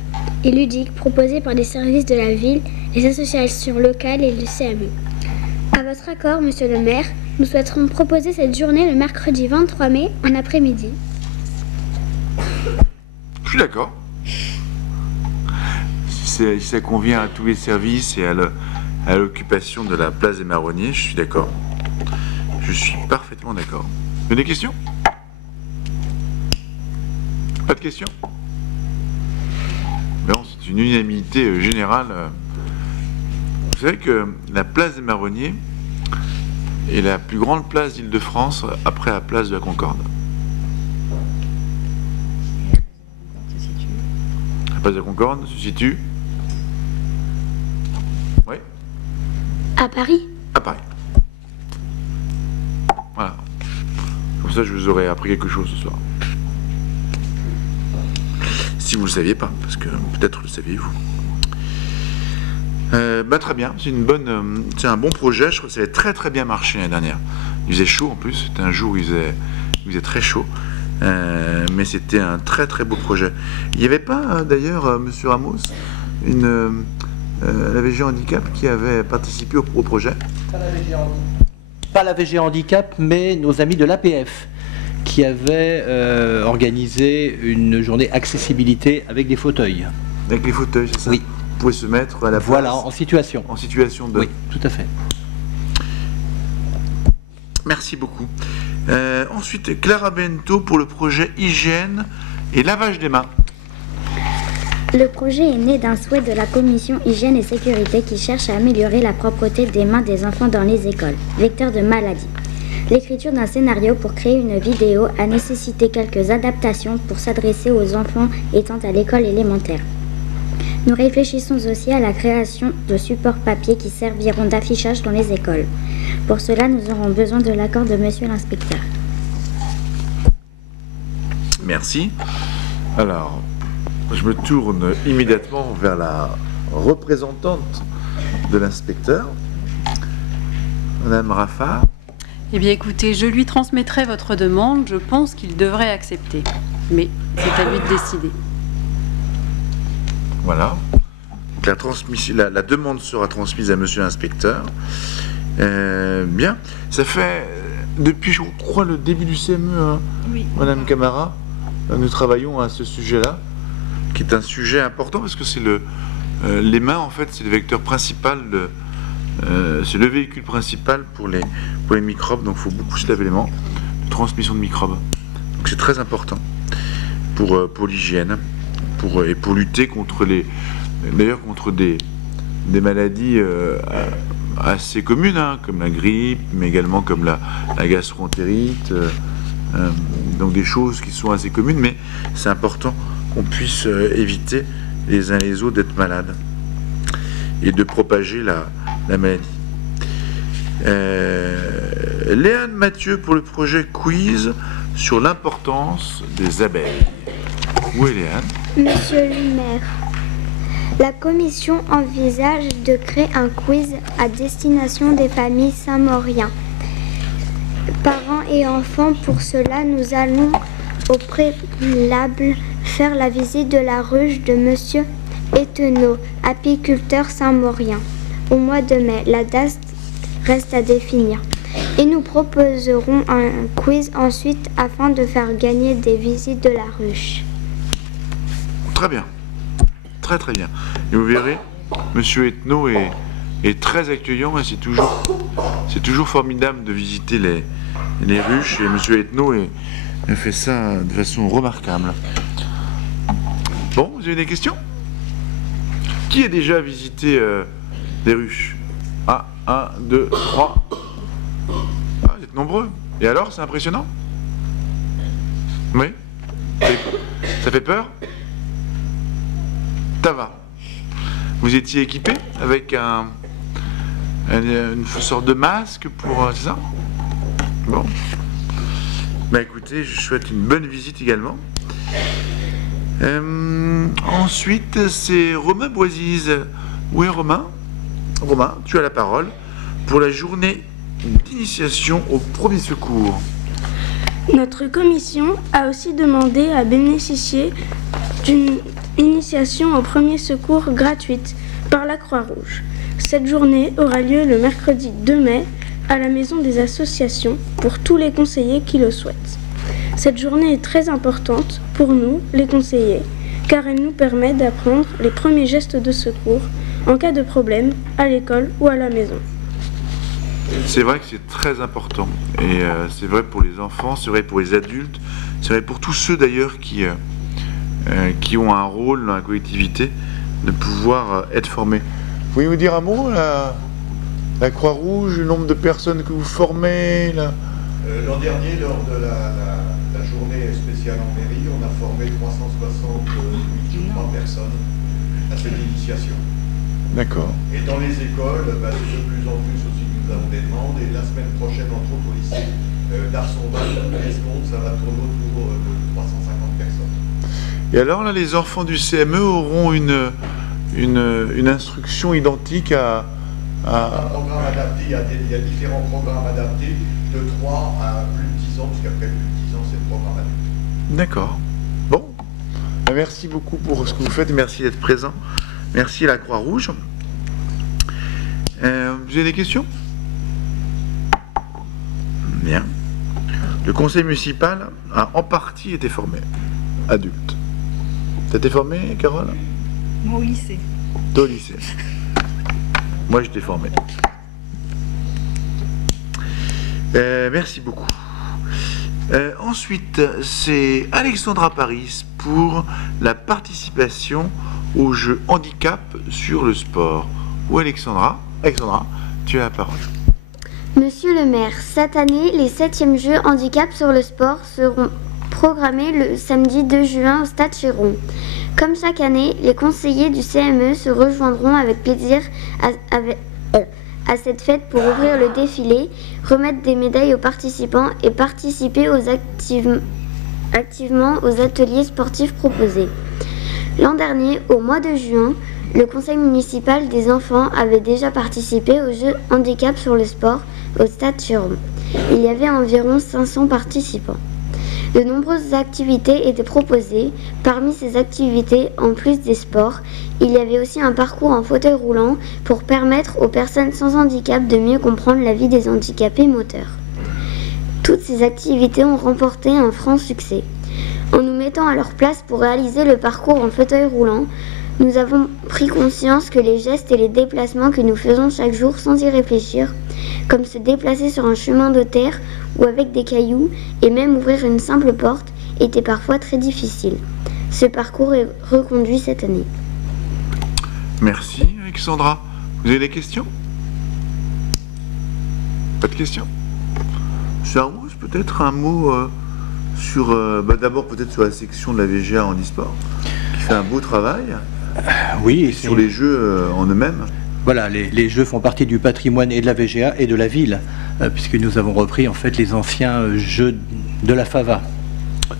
et ludiques proposés par des services de la ville, les associations locales et le CME. À votre accord, monsieur le maire, nous souhaiterons proposer cette journée le mercredi 23 mai en après-midi. Je suis d'accord. Si ça convient à tous les services et à l'occupation de la place des Marronniers, je suis d'accord. Je suis parfaitement d'accord. Vous avez des questions? Pas de questions? Non, c'est une unanimité générale. Vous savez que la place des Marronniers est la plus grande place d'Île-de-France après la place de la Concorde. La place de la Concorde se situe... Oui? À Paris? À Paris. Voilà. Comme ça, je vous aurais appris quelque chose ce soir. Si vous ne le saviez pas, parce que peut-être le saviez-vous. Très bien, c'est un bon projet. Je crois que ça avait très très bien marché l'année dernière. Il faisait chaud en plus, c'était un jour où il faisait très chaud, mais c'était un très très beau projet. Il n'y avait pas d'ailleurs, Monsieur Ramos, la VG Handicap qui avait participé au projet? Pas la VG Handicap, mais nos amis de l'APF qui avaient organisé une journée accessibilité avec des fauteuils. Avec les fauteuils, c'est ça? Oui. Vous pouvez se mettre à la place. Voilà, en situation. En situation de... Oui, tout à fait. Merci beaucoup. Ensuite, Clara Bento pour le projet hygiène et lavage des mains. Le projet est né d'un souhait de la commission hygiène et sécurité qui cherche à améliorer la propreté des mains des enfants dans les écoles, vecteurs de maladies. L'écriture d'un scénario pour créer une vidéo a nécessité quelques adaptations pour s'adresser aux enfants étant à l'école élémentaire. Nous réfléchissons aussi à la création de supports papier qui serviront d'affichage dans les écoles. Pour cela, nous aurons besoin de l'accord de monsieur l'inspecteur. Merci. Alors, je me tourne immédiatement vers la représentante de l'inspecteur, Madame Raffard. Eh bien écoutez, je lui transmettrai votre demande, je pense qu'il devrait accepter. Mais c'est à lui de décider. Voilà. Donc la demande sera transmise à monsieur l'inspecteur. Bien. Ça fait, depuis je crois le début du CME, hein, oui. Madame Camara, nous travaillons à ce sujet-là, qui est un sujet important parce que c'est les mains en fait, c'est le vecteur principal c'est le véhicule principal pour les microbes, donc il faut beaucoup se laver les mains, de transmission de microbes. Donc c'est très important pour l'hygiène, et pour lutter contre contre des maladies assez communes, hein, comme la grippe, mais également comme la gastro-entérite, donc des choses qui sont assez communes, mais c'est important qu'on puisse éviter les uns les autres d'être malades et de propager la maladie. Léane Mathieu pour le projet quiz sur l'importance des abeilles. Où est Léane? Monsieur le maire, la commission envisage de créer un quiz à destination des familles saint-mauriens, parents et enfants. Pour cela, nous allons au préalable faire la visite de la ruche de monsieur Etenot, apiculteur saint-maurien, au mois de mai. La date reste à définir. Et nous proposerons un quiz ensuite afin de faire gagner des visites de la ruche. Très bien. Très très bien. Et vous verrez, monsieur Etenot est très accueillant et c'est toujours formidable de visiter les ruches et monsieur Etenot fait ça de façon remarquable. Bon, vous avez des questions? Qui a déjà visité des ruches? Ah, 1, 2, 3. Ah, vous êtes nombreux. Et alors, c'est impressionnant? Oui? Ça fait peur? Ça va. Vous étiez équipé avec une sorte de masque pour... c'est ça? Bon. Bah écoutez, je souhaite une bonne visite également. Ensuite, c'est Romain Boisise. Où est Romain? Romain, tu as la parole pour la journée d'initiation au premier secours. Notre commission a aussi demandé à bénéficier d'une initiation au premier secours gratuite par la Croix-Rouge. Cette journée aura lieu le mercredi 2 mai à la Maison des Associations pour tous les conseillers qui le souhaitent. Cette journée est très importante pour nous, les conseillers, car elle nous permet d'apprendre les premiers gestes de secours en cas de problème à l'école ou à la maison. C'est vrai que c'est très important et c'est vrai pour les enfants, c'est vrai pour les adultes, c'est vrai pour tous ceux d'ailleurs qui qui ont un rôle dans la collectivité de pouvoir être formés. Pouvez-vous nous dire un mot, la Croix-Rouge, le nombre de personnes que vous formez là? L'an dernier, lors de la journée spéciale en mairie, on a formé 368 personnes à cette initiation. D'accord. Et dans les écoles, c'est de plus en plus aussi que nous avons des demandes. Et la semaine prochaine, entre autres, au lycée d'Arsonval, les secondes, ça va tourner autour de 350 personnes. Et alors là, les enfants du CME auront une instruction identique à... Un programme adapté, il y a différents programmes adaptés de 3 à plus de 10 ans, puisqu'après plus de 10 ans, c'est le programme adulte. D'accord. Bon. Merci beaucoup pour ce que vous faites. Merci d'être présent. Merci à la Croix-Rouge. Vous avez des questions? Bien. Le conseil municipal a en partie été formé. Adulte. T'as été formé, Carole? Moi au lycée. Toi au lycée. Moi j'étais formé. Merci beaucoup. Ensuite, c'est Alexandra Paris pour la participation aux Jeux handicap sur le sport. Où Alexandra, tu as la parole. Monsieur le maire, cette année, les 7e Jeux handicap sur le sport seront programmés le samedi 2 juin au Stade Chéron. Comme chaque année, les conseillers du CME se rejoindront avec plaisir à cette fête pour ouvrir le défilé, remettre des médailles aux participants et participer activement aux ateliers sportifs proposés. L'an dernier, au mois de juin, le conseil municipal des enfants avait déjà participé aux Jeux handicap sur le sport au Stade Chéron. Il y avait environ 500 participants. De nombreuses activités étaient proposées. Parmi ces activités, en plus des sports, il y avait aussi un parcours en fauteuil roulant pour permettre aux personnes sans handicap de mieux comprendre la vie des handicapés moteurs. Toutes ces activités ont remporté un franc succès. En nous mettant à leur place pour réaliser le parcours en fauteuil roulant, nous avons pris conscience que les gestes et les déplacements que nous faisons chaque jour sans y réfléchir, comme se déplacer sur un chemin de terre ou avec des cailloux et même ouvrir une simple porte, étaient parfois très difficiles. Ce parcours est reconduit cette année. Merci Alexandra. Vous avez des questions? Pas de questions? Monsieur Armous, peut-être un mot sur, d'abord peut-être sur la section de la VGA handisport, qui fait un beau travail. Oui, sur les jeux en eux-mêmes. Voilà, les jeux font partie du patrimoine et de la VGA et de la ville, puisque nous avons repris en fait les anciens jeux de la FAVA.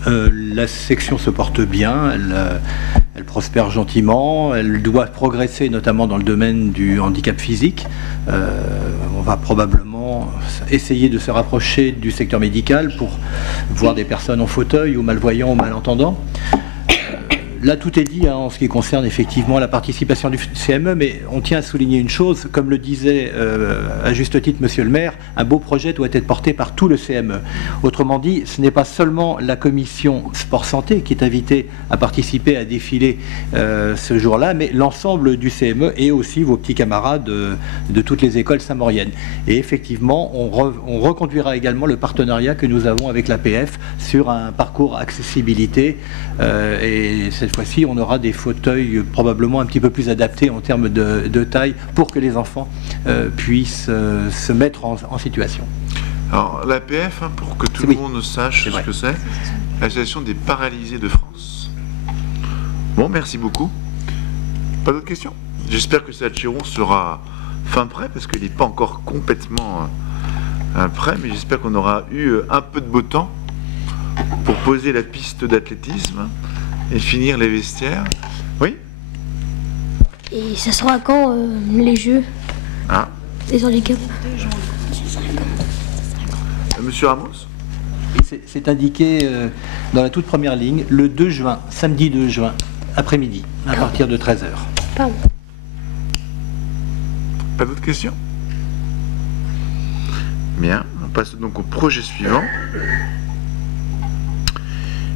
La section se porte bien, elle prospère gentiment, elle doit progresser notamment dans le domaine du handicap physique. On va probablement essayer de se rapprocher du secteur médical pour voir des personnes en fauteuil ou malvoyants ou malentendants. Là, tout est dit en ce qui concerne effectivement la participation du CME, mais on tient à souligner une chose, comme le disait à juste titre Monsieur le maire, un beau projet doit être porté par tout le CME. Autrement dit, ce n'est pas seulement la commission sport-santé qui est invitée à participer à défiler ce jour-là, mais l'ensemble du CME et aussi vos petits camarades de toutes les écoles saint-mauriennes. Et effectivement, on reconduira également le partenariat que nous avons avec l'APF sur un parcours accessibilité et cette fois-ci, on aura des fauteuils probablement un petit peu plus adaptés en termes de taille pour que les enfants puissent se mettre en situation. Alors, l'APF, pour que tout le monde sache ce que c'est, l'Association des paralysés de France. Bon, merci beaucoup. Pas d'autres questions? J'espère que Stade Chéron sera fin prêt, parce qu'il n'est pas encore complètement prêt, mais j'espère qu'on aura eu un peu de beau temps pour poser la piste d'athlétisme et finir les vestiaires. Oui? Et ça sera quand les Jeux? Les handicaps? Monsieur Ramos? C'est indiqué dans la toute première ligne, le 2 juin, samedi 2 juin, après-midi, à partir de 13h. Pardon. Pas d'autres questions? Bien, on passe donc au projet suivant.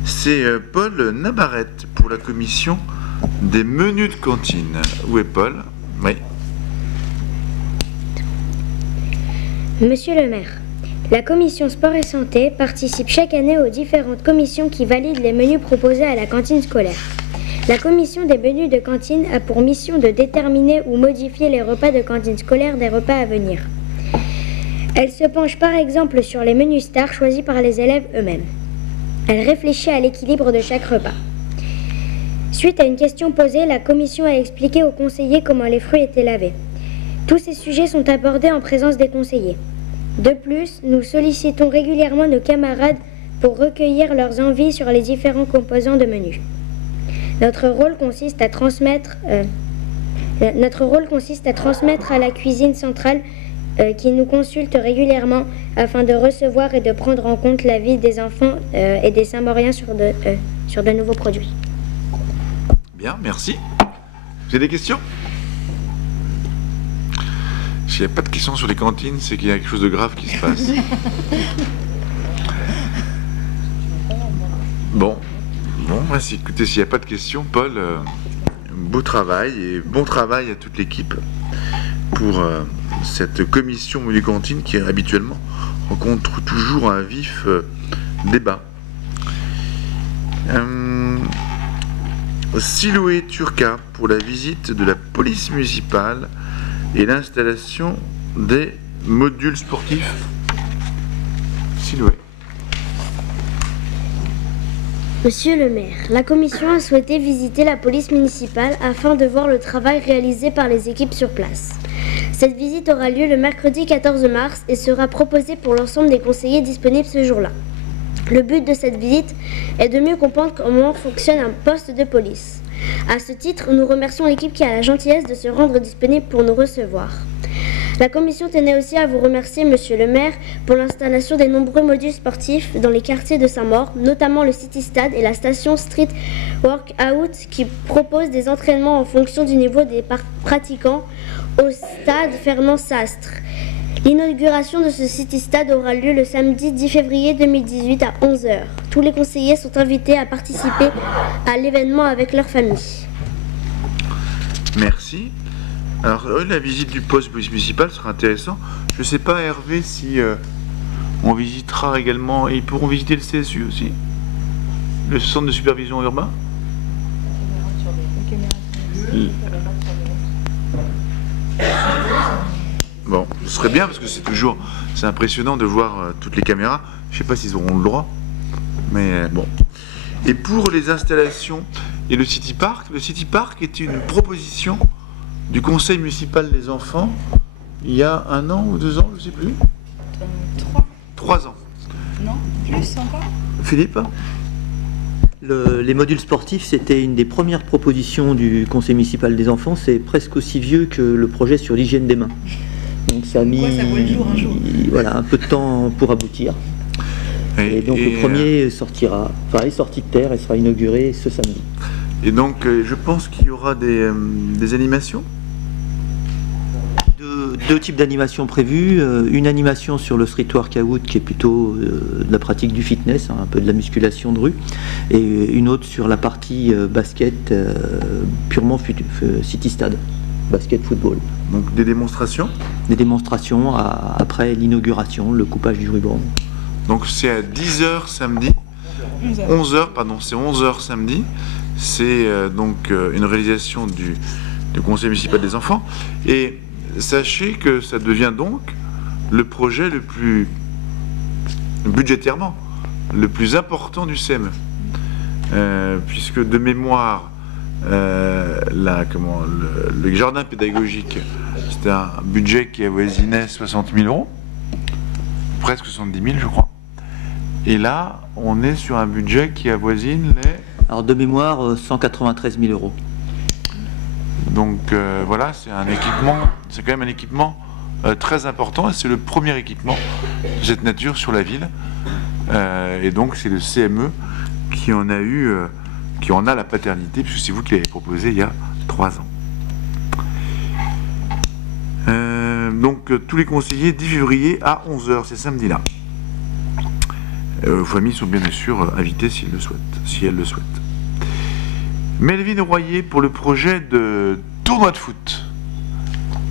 C'est Paul Nabarette pour la commission des menus de cantine. Où est Paul? Oui. Monsieur le maire, La commission sport et santé participe chaque année aux différentes commissions qui valident les menus proposés à la cantine scolaire. La commission des menus de cantine a pour mission de déterminer ou modifier les repas de cantine scolaire des repas à venir. Elle se penche par exemple sur les menus stars choisis par les élèves eux-mêmes. Elle réfléchit à l'équilibre de chaque repas. Suite à une question posée, la commission a expliqué aux conseillers comment les fruits étaient lavés. Tous ces sujets sont abordés en présence des conseillers. De plus, nous sollicitons régulièrement nos camarades pour recueillir leurs envies sur les différents composants de menus. Notre rôle consiste à transmettre à la cuisine centrale qui nous consulte régulièrement afin de recevoir et de prendre en compte l'avis des enfants et des Saint-Mauriens sur de nouveaux produits. Bien, merci. Vous avez des questions? S'il n'y a pas de questions sur les cantines, c'est qu'il y a quelque chose de grave qui se passe. Bon, écoutez, s'il n'y a pas de questions, Paul, beau travail et bon travail à toute l'équipe pour cette commission menu cantine qui habituellement rencontre toujours un vif débat. Siloué Turca pour la visite de la police municipale et l'installation des modules sportifs. Siloué. Monsieur le maire, la commission a souhaité visiter la police municipale afin de voir le travail réalisé par les équipes sur place. Cette visite aura lieu le mercredi 14 mars et sera proposée pour l'ensemble des conseillers disponibles ce jour-là. Le but de cette visite est de mieux comprendre comment fonctionne un poste de police. À ce titre, nous remercions l'équipe qui a la gentillesse de se rendre disponible pour nous recevoir. La commission tenait aussi à vous remercier, monsieur le maire, pour l'installation des nombreux modules sportifs dans les quartiers de Saint-Maur, notamment le City Stade et la station Street Workout qui proposent des entraînements en fonction du niveau des pratiquants au stade Fernand Sastre. L'inauguration de ce City Stade aura lieu le samedi 10 février 2018 à 11h. Tous les conseillers sont invités à participer à l'événement avec leur famille. Merci. Alors, la visite du poste police municipal sera intéressant. Je ne sais pas, Hervé, si on visitera également... Et ils pourront visiter le CSU aussi? Le centre de supervision urbain? Bon, ce serait bien parce que c'est impressionnant de voir toutes les caméras. Je ne sais pas s'ils auront le droit, mais bon. Et pour les installations et le City Park était une proposition du conseil municipal des enfants il y a 1 an ou 2 ans, je ne sais plus. 3 ans. Non, plus encore. Philippe? Les modules sportifs, c'était une des premières propositions du conseil municipal des enfants. C'est presque aussi vieux que le projet sur l'hygiène des mains. Donc ça a mis voilà, un peu de temps pour aboutir. Et donc le premier est sorti de terre et sera inauguré ce samedi. Et donc je pense qu'il y aura des animations? Deux types d'animations prévues. Une animation sur le street workout qui est plutôt de la pratique du fitness, un peu de la musculation de rue, et une autre sur la partie basket purement City Stade, basket football. Donc des démonstrations? Des démonstrations après l'inauguration, le coupage du ruban. Donc c'est à 10h samedi, 11h pardon, c'est 11h samedi. C'est donc une réalisation du conseil municipal des enfants. Et sachez que ça devient donc le projet le plus budgétairement le plus important du CME, puisque de mémoire le jardin pédagogique, c'était un budget qui avoisinait 60 000 euros, presque 70 000 je crois, et là on est sur un budget qui avoisine les... Alors de mémoire 193 000 euros. Donc voilà, c'est quand même un équipement très important, et c'est le premier équipement de cette nature sur la ville. Et donc c'est le CME qui en a la paternité, puisque c'est vous qui l'avez proposé il y a 3 ans. Donc tous les conseillers 10 février à 11h, c'est samedi-là. Vos familles sont bien sûr invitées si elles le souhaitent. Melvin Royer pour le projet de tournoi de foot.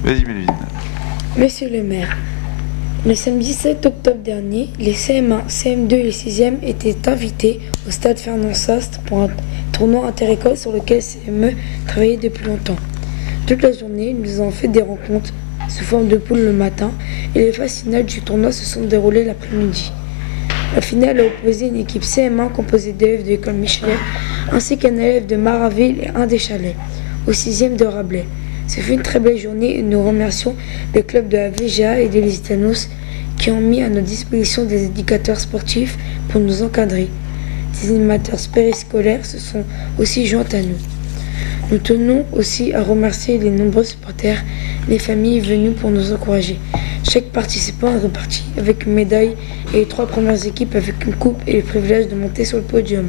Vas-y Melvin. Monsieur le maire, Le samedi 7 octobre dernier, les CM1, CM2 et les 6e étaient invités au stade Fernand Sast pour un tournoi inter-école sur lequel CME travaillait depuis longtemps. Toute la journée, nous avons fait des rencontres sous forme de poule le matin et les phases finales du tournoi se sont déroulées l'après-midi. La finale a opposé une équipe CM1 composée d'élèves de l'école Michelet ainsi qu'un élève de Maraville et un des Chalets, au 6e de Rabelais. Ce fut une très belle journée et nous remercions le club de la VGA et des Lusitanos qui ont mis à notre disposition des éducateurs sportifs pour nous encadrer. Des animateurs périscolaires se sont aussi joints à nous. Nous tenons aussi à remercier les nombreux supporters, les familles venues pour nous encourager. Chaque participant est reparti avec une médaille et les 3 premières équipes avec une coupe et le privilège de monter sur le podium.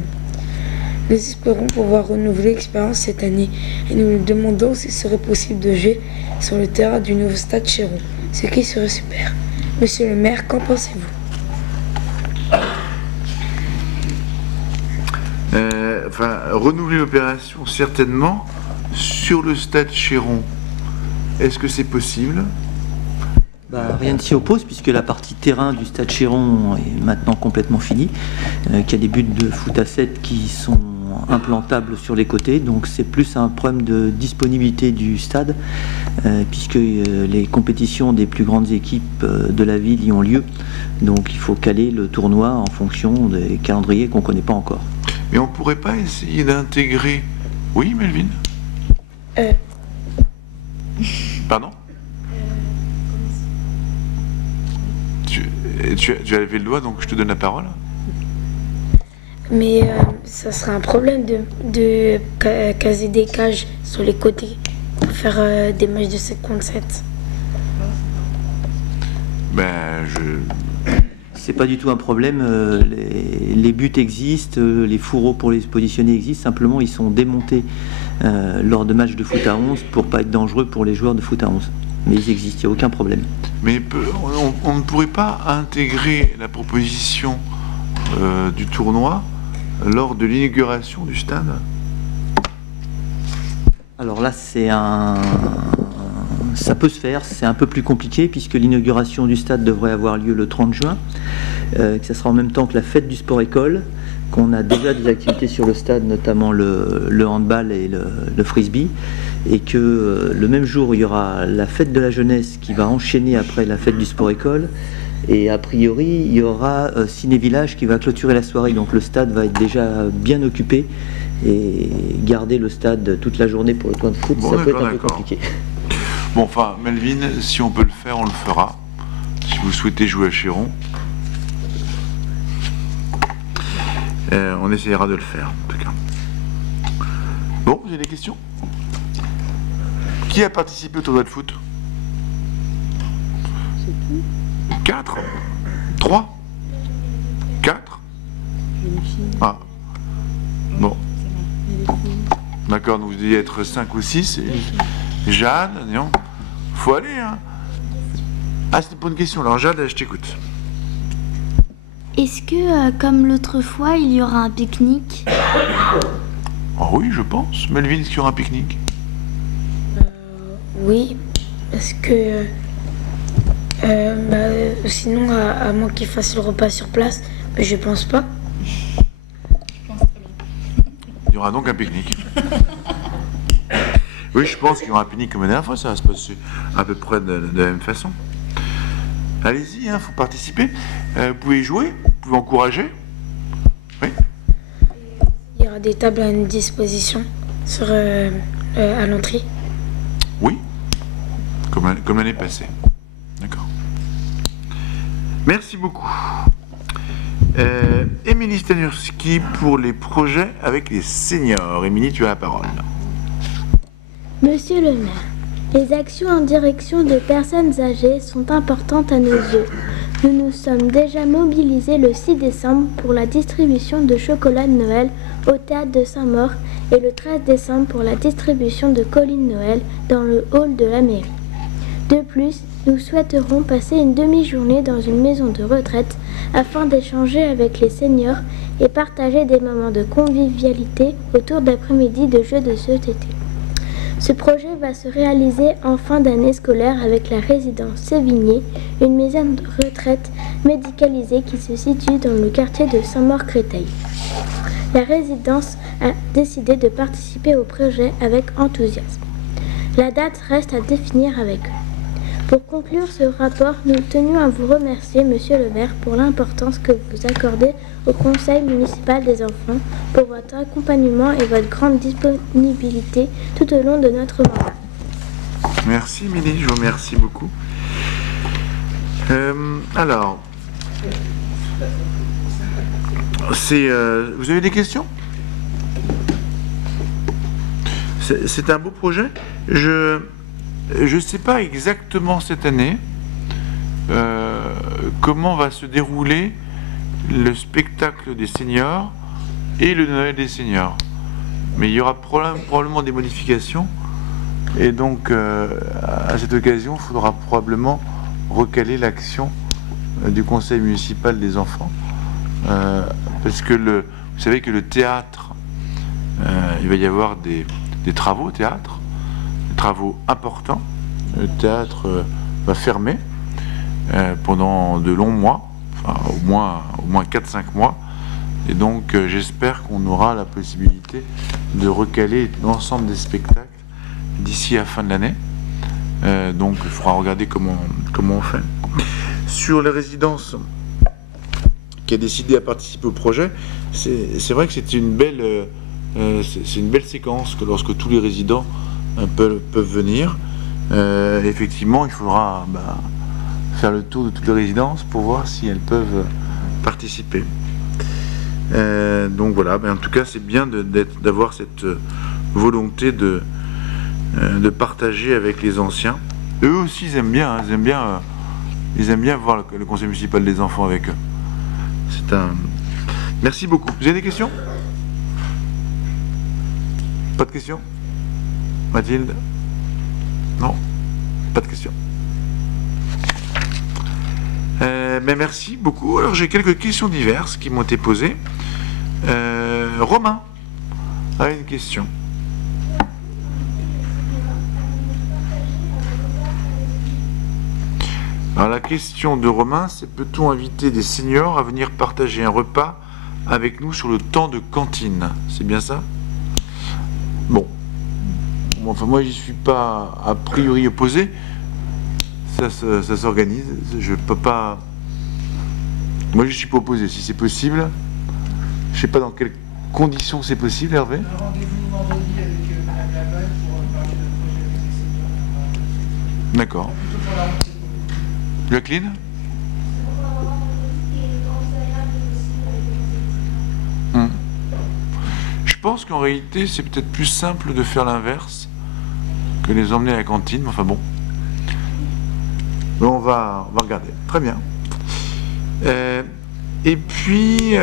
Nous espérons pouvoir renouveler l'expérience cette année et nous nous demandons s'il serait possible de jouer sur le terrain du nouveau stade Chéron, ce qui serait super. Monsieur le maire, qu'en pensez-vous? Renouveler l'opération, certainement. Sur le stade Chéron, est-ce que c'est possible? Rien ne s'y oppose puisque la partie terrain du stade Chéron est maintenant complètement finie, qu'il y a des buts de foot à 7 qui sont implantables sur les côtés, donc c'est plus un problème de disponibilité du stade puisque les compétitions des plus grandes équipes de la ville y ont lieu, donc il faut caler le tournoi en fonction des calendriers qu'on ne connaît pas encore. Mais on ne pourrait pas essayer d'intégrer... Oui, Melvin? Pardon? Tu as levé le doigt, donc je te donne la parole. Mais ça serait un problème de caser des cages sur les côtés pour faire des matchs de 7 contre 7. C'est pas du tout un problème, les buts existent, les fourreaux pour les positionner existent, simplement ils sont démontés lors de matchs de foot à 11 pour pas être dangereux pour les joueurs de foot à 11. Mais ils existent, il n'y a aucun problème. Mais on ne pourrait pas intégrer la proposition du tournoi lors de l'inauguration du stade? Alors là, ça peut se faire, c'est un peu plus compliqué puisque l'inauguration du stade devrait avoir lieu le 30 juin, que ça sera en même temps que la fête du sport-école, qu'on a déjà des activités sur le stade, notamment le handball et le frisbee, et que le même jour, il y aura la fête de la jeunesse qui va enchaîner après la fête du sport-école, et a priori, il y aura Ciné-Village qui va clôturer la soirée, donc le stade va être déjà bien occupé, et garder le stade toute la journée pour le tournoi de foot, ça peut être un peu compliqué. Bon, enfin, Melvin, si on peut le faire, on le fera. Si vous souhaitez jouer à Chéron, on essayera de le faire, en tout cas. Bon, vous avez des questions? Qui a participé au tournoi de foot? 4? 3? 4? Ah. Bon. D'accord, donc vous devez être 5 ou 6. Jade, non? Faut aller, hein? Ah, c'est pas une question. Alors, Jade, je t'écoute. Est-ce que, comme l'autre fois, il y aura un pique-nique? Oh oui, je pense. Melvin, est-ce qu'il y aura un pique-nique? Oui, parce que... sinon, à moins qu'ils fassent le repas sur place, mais je pense pas. Il y aura donc un pique-nique. Oui, je pense qu'il y aura un pique-nique comme la dernière fois, ça va se passer à peu près de la même façon. Allez-y, il faut participer. Vous pouvez jouer, vous pouvez encourager. Oui. Il y aura des tables à une disposition à l'entrée. Oui, comme l'année passée. D'accord. Merci beaucoup. Émilie Stanurski pour les projets avec les seniors. Émilie, tu as la parole. Monsieur le maire, les actions en direction de personnes âgées sont importantes à nos yeux. Nous nous sommes déjà mobilisés le 6 décembre pour la distribution de chocolat de Noël au théâtre de Saint-Maur et le 13 décembre pour la distribution de colis de Noël dans le hall de la mairie. De plus, nous souhaiterons passer une demi-journée dans une maison de retraite afin d'échanger avec les seniors et partager des moments de convivialité autour d'après-midi de jeux de société. Ce projet va se réaliser en fin d'année scolaire avec la résidence Sévigné, une maison de retraite médicalisée qui se situe dans le quartier de Saint-Maur-Créteil. La résidence a décidé de participer au projet avec enthousiasme. La date reste à définir avec eux. Pour conclure ce rapport, nous tenions à vous remercier, Monsieur le maire, pour l'importance que vous accordez au Conseil municipal des enfants, pour votre accompagnement et votre grande disponibilité tout au long de notre mandat. Merci, Émilie, je vous remercie beaucoup. Alors, vous avez des questions? C'est un beau projet. Je ne sais pas exactement cette année comment va se dérouler le spectacle des seniors et le Noël des seniors. Mais il y aura probablement des modifications. Et donc, à cette occasion, il faudra probablement recaler l'action du conseil municipal des enfants. Parce que vous savez que le théâtre, il va y avoir des travaux au théâtre. Travaux importants. Le théâtre va fermer pendant de longs mois, enfin au moins 4-5 mois. Et donc j'espère qu'on aura la possibilité de recaler l'ensemble des spectacles d'ici à la fin de l'année. Donc il faudra regarder comment on fait. Sur les résidences qui a décidé à participer au projet, c'est vrai que c'est une belle séquence que lorsque tous les résidents peuvent venir. Effectivement, il faudra faire le tour de toutes les résidences pour voir si elles peuvent participer. Donc voilà, en tout cas, c'est bien d'avoir cette volonté de partager avec les anciens. Eux aussi, ils aiment bien voir le conseil municipal des enfants avec eux. Merci beaucoup. Vous avez des questions? Pas de questions? Mathilde? Non? Pas de questions. Mais merci beaucoup. Alors j'ai quelques questions diverses qui m'ont été posées. Romain a une question. Alors la question de Romain, c'est: peut-on inviter des seniors à venir partager un repas avec nous sur le temps de cantine? C'est bien ça? Bon. Enfin, moi, j'y suis pas a priori opposé. Ça s'organise. Je peux pas. Moi, je suis pas opposé. Si c'est possible, je sais pas dans quelles conditions c'est possible, Hervé. Un rendez-vous vendredi avec Madame Laval pour parler d'un projet avec les seniors. D'accord. Jacqueline? Je pense qu'en réalité, c'est peut-être plus simple de faire l'inverse que les emmener à la cantine. Enfin bon. Mais on va regarder. Très bien. Et puis,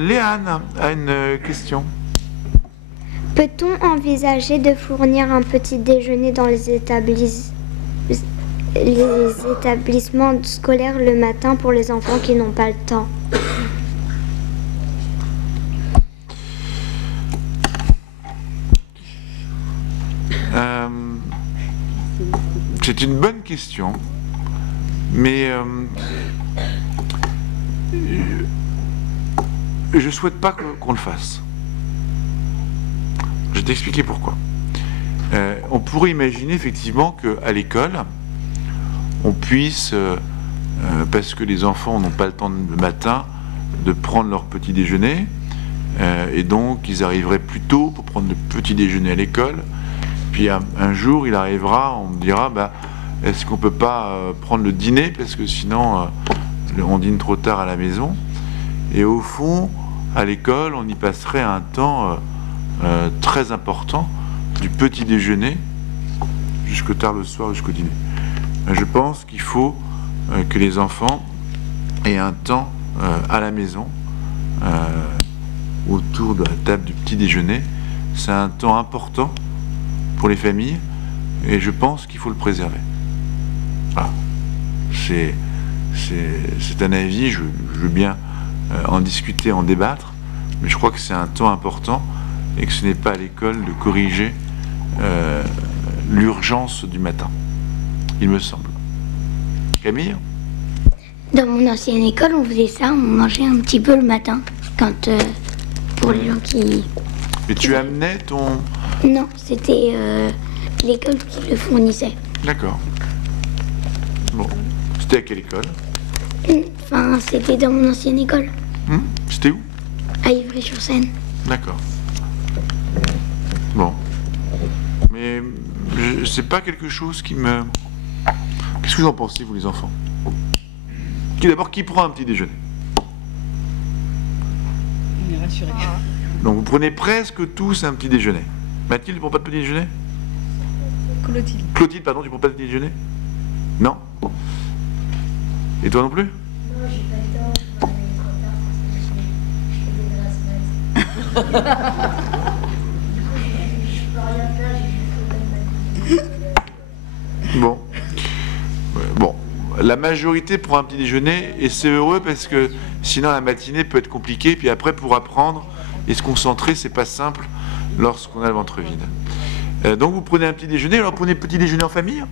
Léane a une question. Peut-on envisager de fournir un petit déjeuner dans les établissements scolaires le matin pour les enfants qui n'ont pas le temps? C'est une bonne question, mais je souhaite pas qu'on le fasse. Je vais t'expliquer pourquoi. On pourrait imaginer effectivement qu'à l'école, on puisse, parce que les enfants n'ont pas le temps le matin de prendre leur petit déjeuner, et donc ils arriveraient plus tôt pour prendre le petit déjeuner à l'école. Puis un jour, il arrivera, on me dira, est-ce qu'on peut pas prendre le dîner, parce que sinon on dîne trop tard à la maison. Et au fond, à l'école, on y passerait un temps très important du petit déjeuner jusqu'au tard le soir, jusqu'au dîner. Je pense qu'il faut que les enfants aient un temps à la maison, autour de la table du petit déjeuner. C'est un temps important pour les familles, et je pense qu'il faut le préserver. Voilà. C'est un avis, je veux bien en discuter, en débattre, mais je crois que c'est un temps important et que ce n'est pas à l'école de corriger l'urgence du matin, il me semble. Camille? Dans mon ancienne école, on faisait ça, on mangeait un petit peu le matin, quand pour les gens qui... Mais tu amenais ton... Non, c'était l'école qui le fournissait. D'accord. Bon. C'était à quelle école? Enfin, c'était dans mon ancienne école. C'était où? À Ivry-sur-Seine. D'accord. Bon. Mais c'est pas quelque chose qui me... Qu'est-ce que vous en pensez, vous les enfants? D'abord, qui prend un petit déjeuner? On est rassurés. Donc vous prenez presque tous un petit déjeuner. Mathilde, tu prends pas de petit déjeuner? Clotilde. Clotilde, pardon, tu prends pas de petit déjeuner? Non? Et toi non plus? Non, j'ai pas le temps, je me réveille trop tard parce que je fais des grasses mat. Je peux rien faire, j'ai juste le Bon. Bon. La majorité prend un petit déjeuner et c'est heureux parce que sinon la matinée peut être compliquée. Puis après, pour apprendre et se concentrer, c'est pas simple lorsqu'on a le ventre vide. Donc vous prenez un petit déjeuner. Alors prenez petit déjeuner en famille?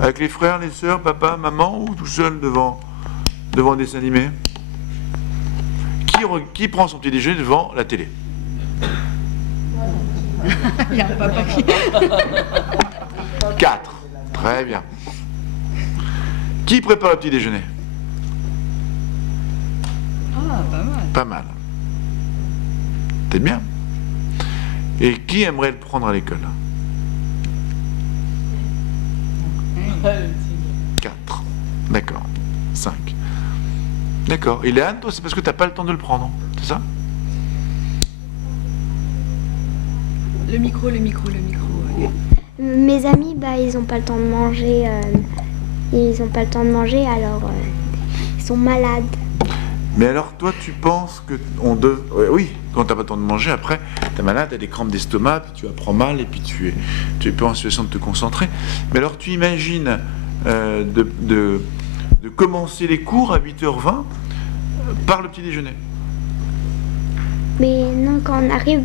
Avec les frères, les sœurs, papa, maman, ou tout seul devant un dessin animé? Qui prend son petit déjeuner devant la télé? Il y a un papa qui... 4. Très bien. Qui prépare le petit déjeuner? Ah, pas mal. Pas mal. C'est bien. Et qui aimerait le prendre à l'école? 4. D'accord. 5. D'accord. Et Léane, toi, c'est parce que tu n'as pas le temps de le prendre, c'est ça? Le micro. Mes amis, ils n'ont pas le temps de manger. Alors ils sont malades. Mais alors, toi, tu penses que on devrait... Oui, quand tu n'as pas le temps de manger, après, tu es malade, tu as des crampes d'estomac, puis tu apprends mal, et puis tu es pas en situation de te concentrer. Mais alors, tu imagines de commencer les cours à 8h20 par le petit déjeuner? Mais non, quand on arrive,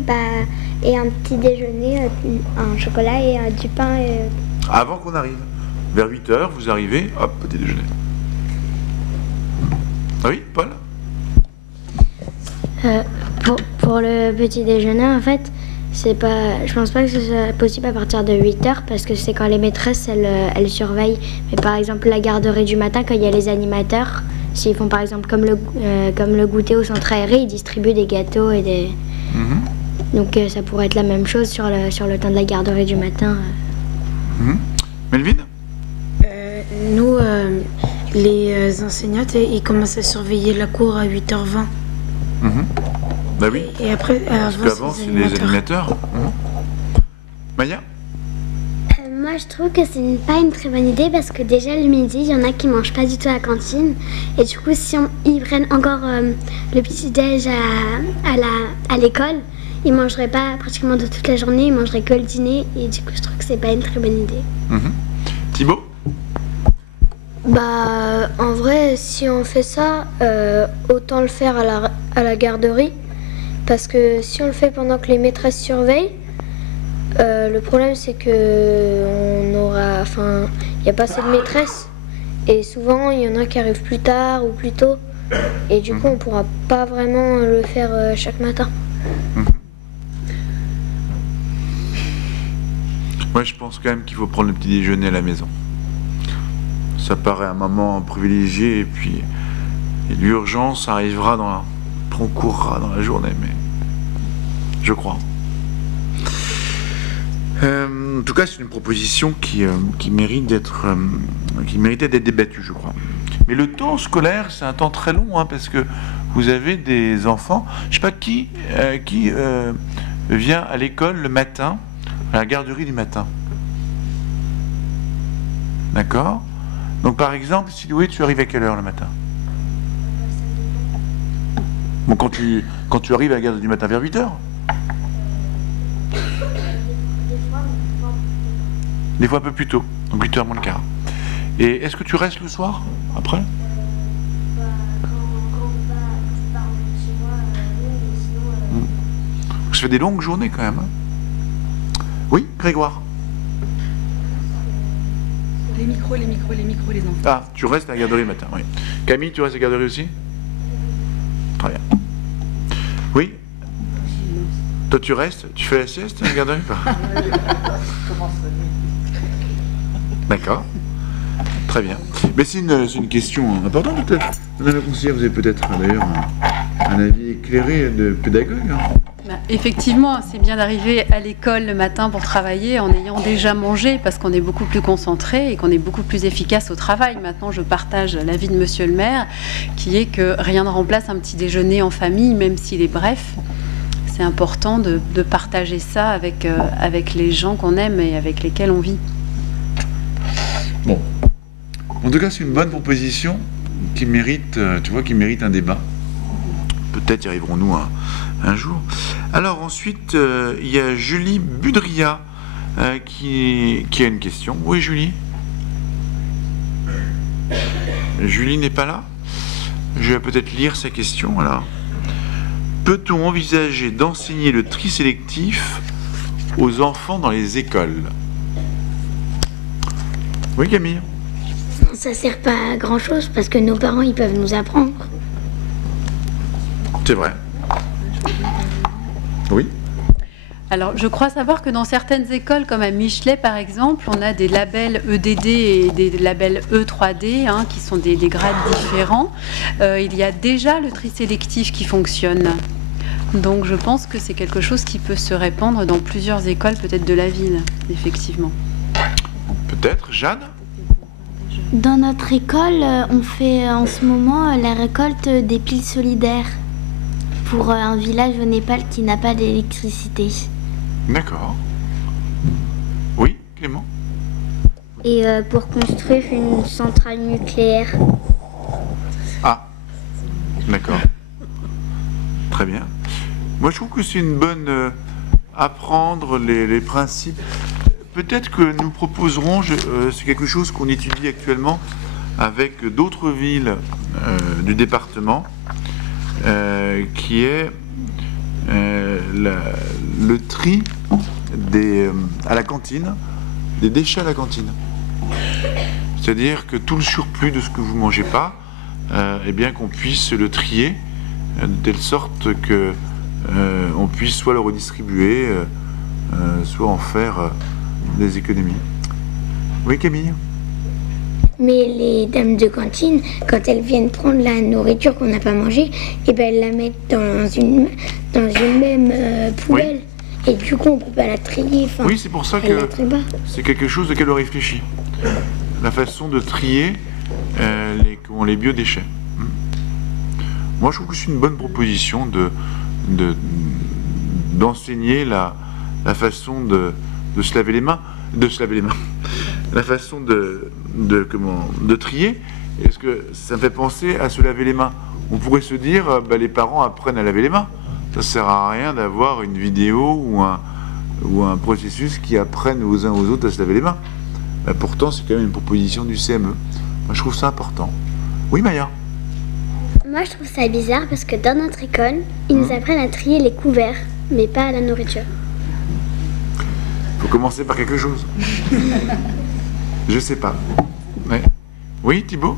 et un petit déjeuner, un chocolat et du pain. Avant qu'on arrive. Vers 8h, vous arrivez, hop, petit déjeuner. Ah oui, Paul? Pour le petit déjeuner, en fait, je pense pas que ce soit possible à partir de 8h parce que c'est quand les maîtresses elles surveillent. Mais par exemple, la garderie du matin, quand il y a les animateurs, s'ils font par exemple comme le goûter au centre aéré, ils distribuent des gâteaux et des... Donc ça pourrait être la même chose sur le temps de la garderie du matin. Melvin? Nous, les enseignantes, ils commencent à surveiller la cour à 8h20. Bah oui. Et après, parce qu'avant, c'est les animateurs. Maya? Moi, je trouve que c'est pas une très bonne idée parce que déjà le midi, il y en a qui mangent pas du tout à la cantine. Et du coup, si ils prennent encore le petit-déj à l'école, ils mangeraient pas pratiquement de toute la journée, ils mangeraient que le dîner. Et du coup, je trouve que c'est pas une très bonne idée. Thibaut? En vrai, si on fait ça, autant le faire à la garderie. Parce que si on le fait pendant que les maîtresses surveillent, le problème c'est que il n'y a pas assez de maîtresses. Et souvent, il y en a qui arrivent plus tard ou plus tôt. Et du coup, on ne pourra pas vraiment le faire chaque matin. Moi, je pense quand même qu'il faut prendre le petit déjeuner à la maison. Ça paraît un moment privilégié et puis l'urgence arrivera on courra dans la journée, mais je crois. En tout cas, c'est une proposition qui mérite d'être débattue, je crois. Mais le temps scolaire, c'est un temps très long, parce que vous avez des enfants. Je sais pas qui vient à l'école le matin, à la garderie du matin. D'accord? Donc par exemple, Siloué, tu arrives à quelle heure le matin? Bon, quand tu arrives à la garderie du matin vers 8h? Des fois un peu plus tôt, donc 8h moins le quart. Et est-ce que tu restes le soir, après? Ça fait des longues journées quand même. Oui, Grégoire? Les micros, les enfants. Ah, tu restes à la garderie le matin, oui. Camille, tu restes à la garderie aussi? Très bien. Oui? Toi, tu restes? Tu fais la sieste à la garderie? D'accord. Très bien. Mais c'est une question importante, peut-être. Madame la conseillère, vous avez peut-être d'ailleurs un avis éclairé de pédagogue. Effectivement, c'est bien d'arriver à l'école le matin pour travailler en ayant déjà mangé, parce qu'on est beaucoup plus concentré et qu'on est beaucoup plus efficace au travail. Maintenant, je partage l'avis de Monsieur le maire, qui est que rien ne remplace un petit déjeuner en famille, même s'il est bref. C'est important de partager ça avec les gens qu'on aime et avec lesquels on vit. Bon. En tout cas, c'est une bonne proposition qui mérite, qui mérite un débat. Peut-être y arriverons-nous un jour. Alors ensuite, il y a Julie Budria qui a une question. Oui, Julie? Julie n'est pas là? Je vais peut-être lire sa question, alors. Peut-on envisager d'enseigner le tri sélectif aux enfants dans les écoles? Oui, Camille? Ça sert pas à grand chose parce que nos parents ils peuvent nous apprendre. C'est vrai. Oui. Alors, je crois savoir que dans certaines écoles, comme à Michelet par exemple, on a des labels EDD et des labels E3D, qui sont des grades différents. Il y a déjà le tri sélectif qui fonctionne. Donc, je pense que c'est quelque chose qui peut se répandre dans plusieurs écoles, peut-être de la ville, effectivement. Peut-être. Jeanne? Dans notre école, on fait en ce moment la récolte des piles solidaires pour un village au Népal qui n'a pas d'électricité. D'accord. Oui, Clément? Et pour construire une centrale nucléaire. Ah, d'accord. Très bien. Moi, je trouve que c'est une bonne... apprendre les principes. Peut-être que nous proposerons, c'est quelque chose qu'on étudie actuellement avec d'autres villes du département, qui est le tri à la cantine, des déchets à la cantine. C'est-à-dire que tout le surplus de ce que vous ne mangez pas, eh bien qu'on puisse le trier de telle sorte que on puisse soit le redistribuer, soit en faire des économies. Oui, Camille? Mais les dames de cantine, quand elles viennent prendre la nourriture qu'on n'a pas mangée, eh ben elles la mettent dans une même poubelle. Oui. Et du coup, on ne peut pas la trier. Oui, c'est pour ça que c'est quelque chose auquel on réfléchit. La façon de trier les biodéchets. Moi, je trouve que c'est une bonne proposition d'enseigner la façon de se laver les mains, la façon de trier. Est-ce que ça me fait penser à se laver les mains? On pourrait se dire, les parents apprennent à laver les mains. Ça sert à rien d'avoir une vidéo ou un processus qui apprenne aux uns aux autres à se laver les mains. Pourtant, c'est quand même une proposition du CME. Moi, je trouve ça important. Oui, Maya? Moi, je trouve ça bizarre parce que dans notre école, ils nous apprennent à trier les couverts, mais pas la nourriture. Faut commencer par quelque chose. Je sais pas. Ouais. Oui, Thibaut?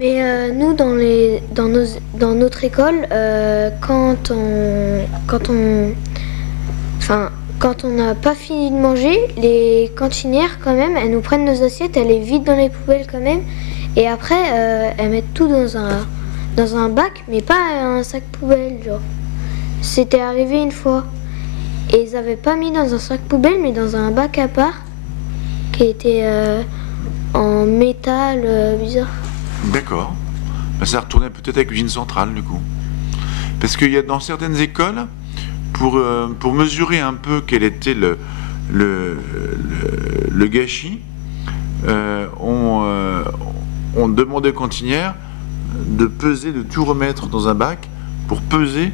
Mais nous, dans notre école, quand on n'a pas fini de manger, les cantinières, quand même, elles nous prennent nos assiettes, elles les vident dans les poubelles quand même, et après, elles mettent tout dans un bac, mais pas un sac poubelle, genre. C'était arrivé une fois. Et ils n'avaient pas mis dans un sac poubelle, mais dans un bac à part, qui était en métal bizarre. D'accord. Ça retournait peut-être avec l'usine centrale, du coup. Parce qu'il y a dans certaines écoles, pour mesurer un peu quel était le gâchis, on demandait aux cantinières de peser, de tout remettre dans un bac pour peser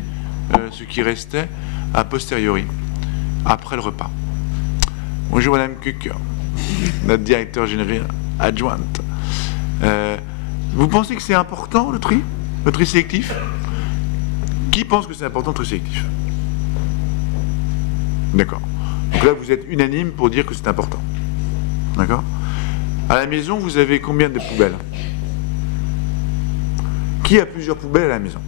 ce qui restait a posteriori, après le repas. Bonjour Madame Kuck, notre directeur général adjointe. Vous pensez que c'est important le tri sélectif? Qui pense que c'est important le tri sélectif? D'accord. Donc là vous êtes unanime pour dire que c'est important. D'accord. À la maison, vous avez combien de poubelles? Qui a plusieurs poubelles à la maison?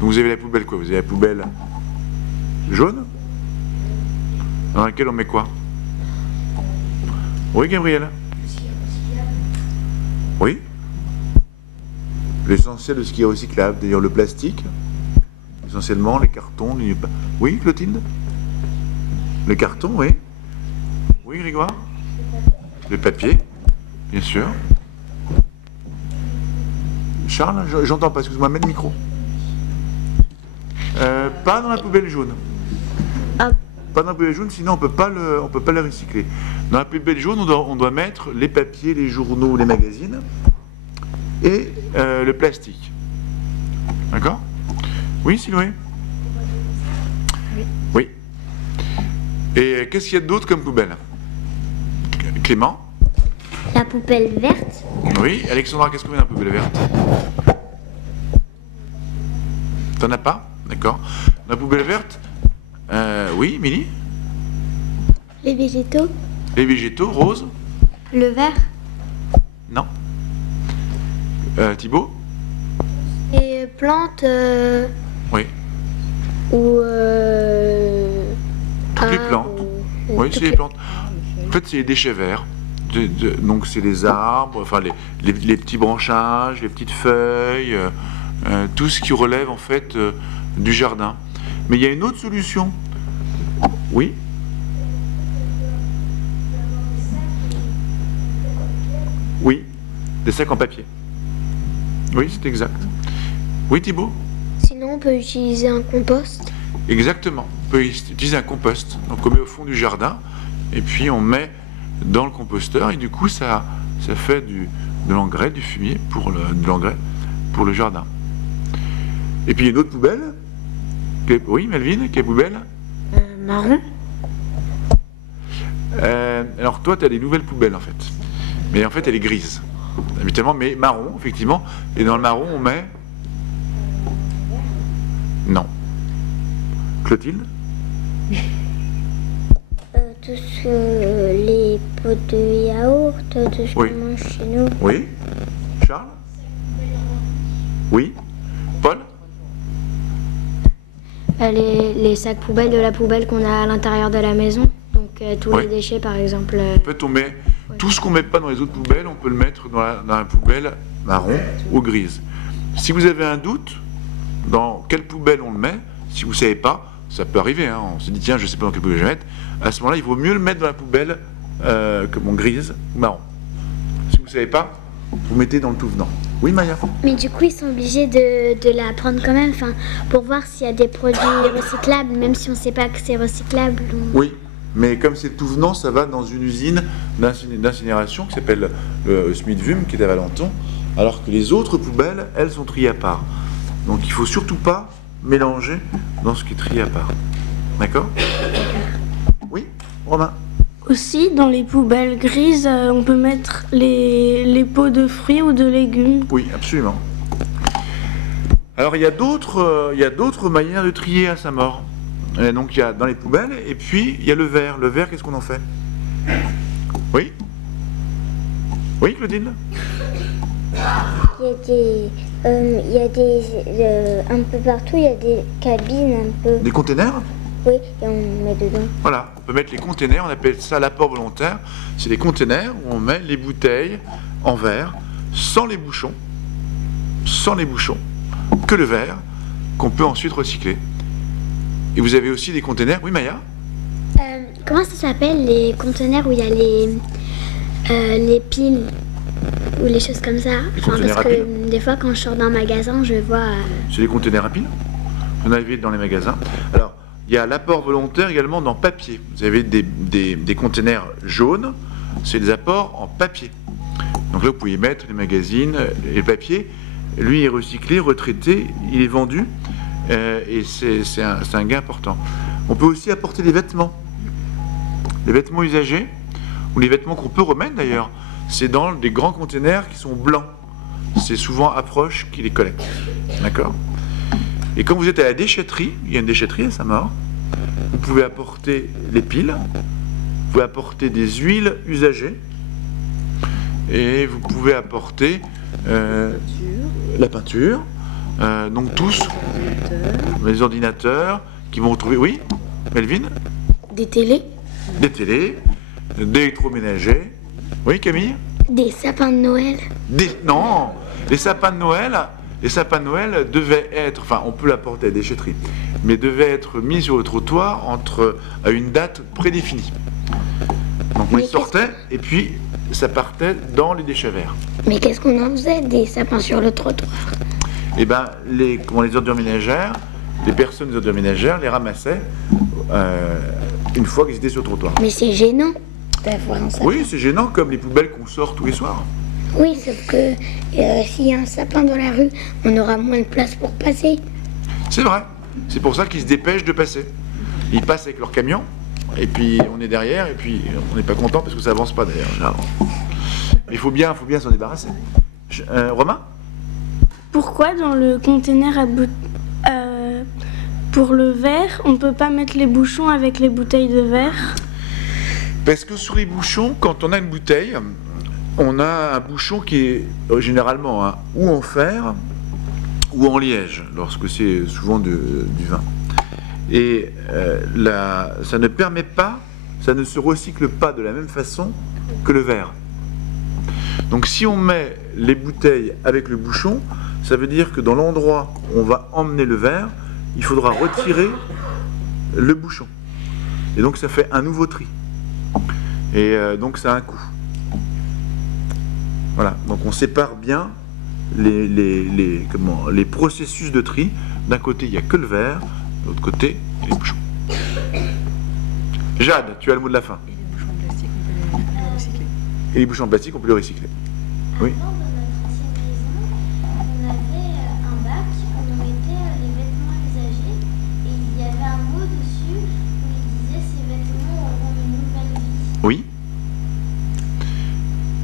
Donc vous avez la poubelle quoi? Vous avez la poubelle jaune, dans laquelle on met quoi? Oui, Gabriel? Oui? L'essentiel de ce qui est recyclable, d'ailleurs le plastique, essentiellement les cartons, les... Oui, Clotilde? Le carton, oui? Oui, Grégoire? Le papier, bien sûr. Charles, j'entends pas, excuse-moi, mets le micro. Pas dans la poubelle jaune. Pas dans la poubelle jaune, sinon on peut pas le recycler. Dans la poubelle jaune, on doit mettre les papiers, les journaux, les magazines et le plastique. D'accord? Oui, Sylvain? Oui. Et qu'est-ce qu'il y a d'autre comme poubelle? Clément? La poubelle verte. Oui. Alexandra, qu'est-ce qu'on met dans la poubelle verte? T'en as pas? D'accord. Dans la poubelle verte, oui, Émilie? Les végétaux. Les végétaux, Rose? Le vert. Non. Thibaut? Les plantes. Oui. Ou. Toutes les plantes. Oui, c'est les plantes. En fait, c'est les déchets verts. Donc, c'est les arbres, enfin, les petits branchages, les petites feuilles, tout ce qui relève, en fait, du jardin. Mais il y a une autre solution. Oui? Oui, des sacs en papier. Oui, c'est exact. Oui, Thibaut? Sinon, on peut utiliser un compost. Exactement. On peut utiliser un compost. Donc, on met au fond du jardin, et puis on met dans le composteur, et du coup, ça fait de l'engrais, du fumier, de l'engrais pour le jardin. Et puis, il y a une autre poubelle. Oui, Melvin, quelle poubelle? Marron. Alors, toi, tu as des nouvelles poubelles, en fait. Mais en fait, elle est grise. Habituellement, mais marron, effectivement. Et dans le marron, on met... Non. Clotilde? Tout ce que les pots de yaourt, tout ce qu'on mange chez nous. Oui. Charles? Oui. Paul? Les sacs poubelles de la poubelle qu'on a à l'intérieur de la maison. Donc tous les déchets par exemple. En fait, on met tout ce qu'on ne met pas dans les autres poubelles, on peut le mettre dans la poubelle marron ou grise. Si vous avez un doute dans quelle poubelle on le met, si vous ne savez pas, ça peut arriver, hein, on se dit tiens je ne sais pas dans quelle poubelle je vais mettre, à ce moment-là il vaut mieux le mettre dans la poubelle grise ou marron. Si vous ne savez pas, vous mettez dans le tout venant. Oui, Maya? Mais du coup, ils sont obligés de la prendre quand même, pour voir s'il y a des produits recyclables, même si on ne sait pas que c'est recyclable. Oui, mais comme c'est tout venant, ça va dans une usine d'incinération qui s'appelle Smithvum, qui est à Valenton, alors que les autres poubelles, elles sont triées à part. Donc il ne faut surtout pas mélanger dans ce qui est trié à part. D'accord? Oui, Romain? Aussi, dans les poubelles grises, on peut mettre les pots de fruits ou de légumes. Oui, absolument. Alors, il y a d'autres manières de trier à sa mort. Donc, il y a dans les poubelles, et puis, il y a le verre. Le verre, qu'est-ce qu'on en fait? Oui? Oui, Claudine? Il y a des un peu partout, il y a des cabines un peu. Des containers? Oui, et on met dedans. Voilà, on peut mettre les containers, on appelle ça l'apport volontaire. C'est des containers où on met les bouteilles en verre, sans les bouchons, que le verre, qu'on peut ensuite recycler. Et vous avez aussi des containers, oui Maya? Comment ça s'appelle les conteneurs où il y a les piles ou les choses comme ça? Parce que des fois quand je sors d'un magasin, je vois... C'est des containers à piles. Vous en avez dans les magasins. Alors, il y a l'apport volontaire également dans papier. Vous avez des containers jaunes, c'est des apports en papier. Donc là, vous pouvez mettre les magazines et le papier. Lui est recyclé, retraité, il est vendu et c'est un gain important. On peut aussi apporter des vêtements usagés ou les vêtements qu'on peut remettre d'ailleurs. C'est dans des grands containers qui sont blancs. C'est souvent Approche qui les collecte. D'accord ? Et quand vous êtes à la déchetterie, il y a une déchetterie à Saint-Maur, vous pouvez apporter les piles Vous pouvez apporter des huiles usagées et vous pouvez apporter la peinture. Donc tous, les ordinateurs qui vont retrouver... Oui, Melvin? Des télés. Des télés, des électroménagers. Oui, Camille? Des sapins de Noël. Non, les sapins de Noël devaient être, enfin on peut l'apporter à la déchetterie, mais devaient être mis sur le trottoir à une date prédéfinie. Donc ils sortaient et puis ça partait dans les déchets verts. Mais qu'est-ce qu'on en faisait des sapins sur le trottoir? Eh bien, les ordures ménagères, les personnes des ordures ménagères les ramassaient une fois qu'ils étaient sur le trottoir. Mais c'est gênant d'avoir un sapin. Oui, c'est gênant comme les poubelles qu'on sort tous les soirs. Oui, sauf que s'il y a un sapin dans la rue, on aura moins de place pour passer. C'est vrai. C'est pour ça qu'ils se dépêchent de passer. Ils passent avec leur camion, et puis on est derrière, et puis on n'est pas content parce que ça avance pas d'ailleurs. Il faut bien s'en débarrasser. Romain? Pourquoi dans le conteneur pour le verre, on ne peut pas mettre les bouchons avec les bouteilles de verre? Parce que sur les bouchons, quand on a une bouteille, on a un bouchon qui est généralement ou en fer ou en liège, lorsque c'est souvent du vin. Et ça ne permet pas, ça ne se recycle pas de la même façon que le verre. Donc si on met les bouteilles avec le bouchon, ça veut dire que dans l'endroit où on va emmener le verre, il faudra retirer le bouchon. Et donc ça fait un nouveau tri. Et donc ça a un coût. Voilà, donc on sépare bien les processus de tri. D'un côté, il n'y a que le verre, de l'autre côté, les bouchons. Jade, tu as le mot de la fin. Et les bouchons en plastique, on peut les recycler. Oui. Avant, dans notre ancienne maison, on avait un bac où on mettait les vêtements usagés et il y avait un mot dessus où il disait ces vêtements auront une nouvelle vie. Oui.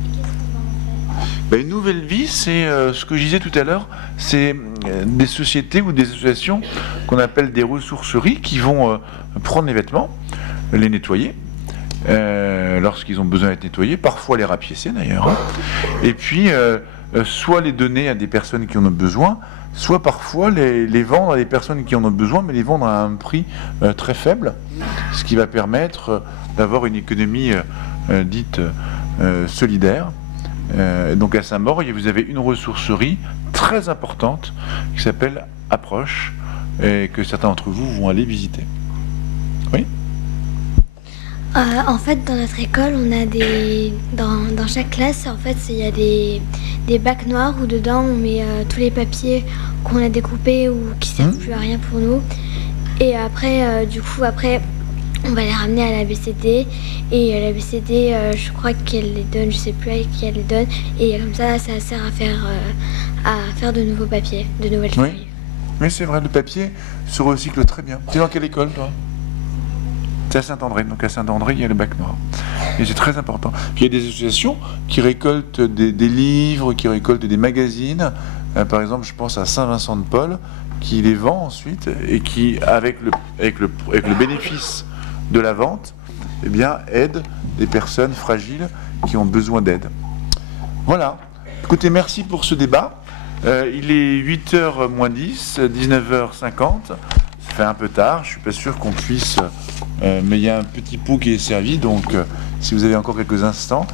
Et qu'est-ce qu'on va en faire? Ben, une nouvelle vie, c'est ce que je disais tout à l'heure, c'est des sociétés ou des associations qu'on appelle des ressourceries qui vont prendre les vêtements, les nettoyer. Lorsqu'ils ont besoin d'être nettoyés, parfois les rapiécer d'ailleurs, et puis soit les donner à des personnes qui en ont besoin, soit parfois les vendre à des personnes qui en ont besoin, mais les vendre à un prix très faible, ce qui va permettre d'avoir une économie dite solidaire. Donc à Saint-Maur, vous avez une ressourcerie très importante qui s'appelle Approche, et que certains d'entre vous vont aller visiter. Oui. En fait, dans notre école, on a dans chaque classe, en fait, il y a des bacs noirs où dedans on met tous les papiers qu'on a découpés ou qui servent plus à rien pour nous. Et après, on va les ramener à la BCD. Et à la BCD, je crois qu'elle les donne, je sais plus à qui elle les donne. Et comme ça sert à faire de nouveaux papiers, de nouvelles feuilles. Oui, c'est vrai, le papier se recycle très bien. Tu es dans quelle école, toi? C'est à Saint-André, donc à Saint-André, il y a le bac noir. Et c'est très important. Puis il y a des associations qui récoltent des livres, qui récoltent des magazines. Par exemple, je pense à Saint-Vincent-de-Paul, qui les vend ensuite et qui, avec le bénéfice de la vente, eh bien, aide des personnes fragiles qui ont besoin d'aide. Voilà. Écoutez, merci pour ce débat. Il est 8h moins 10, 19h50. Ça fait un peu tard, je suis pas sûr qu'on puisse... mais il y a un petit pot qui est servi, donc si vous avez encore quelques instants,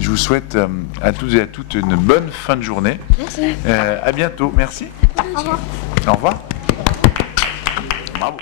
je vous souhaite à tous et à toutes une bonne fin de journée. Merci. À bientôt, merci. Au revoir. Au revoir. Bravo.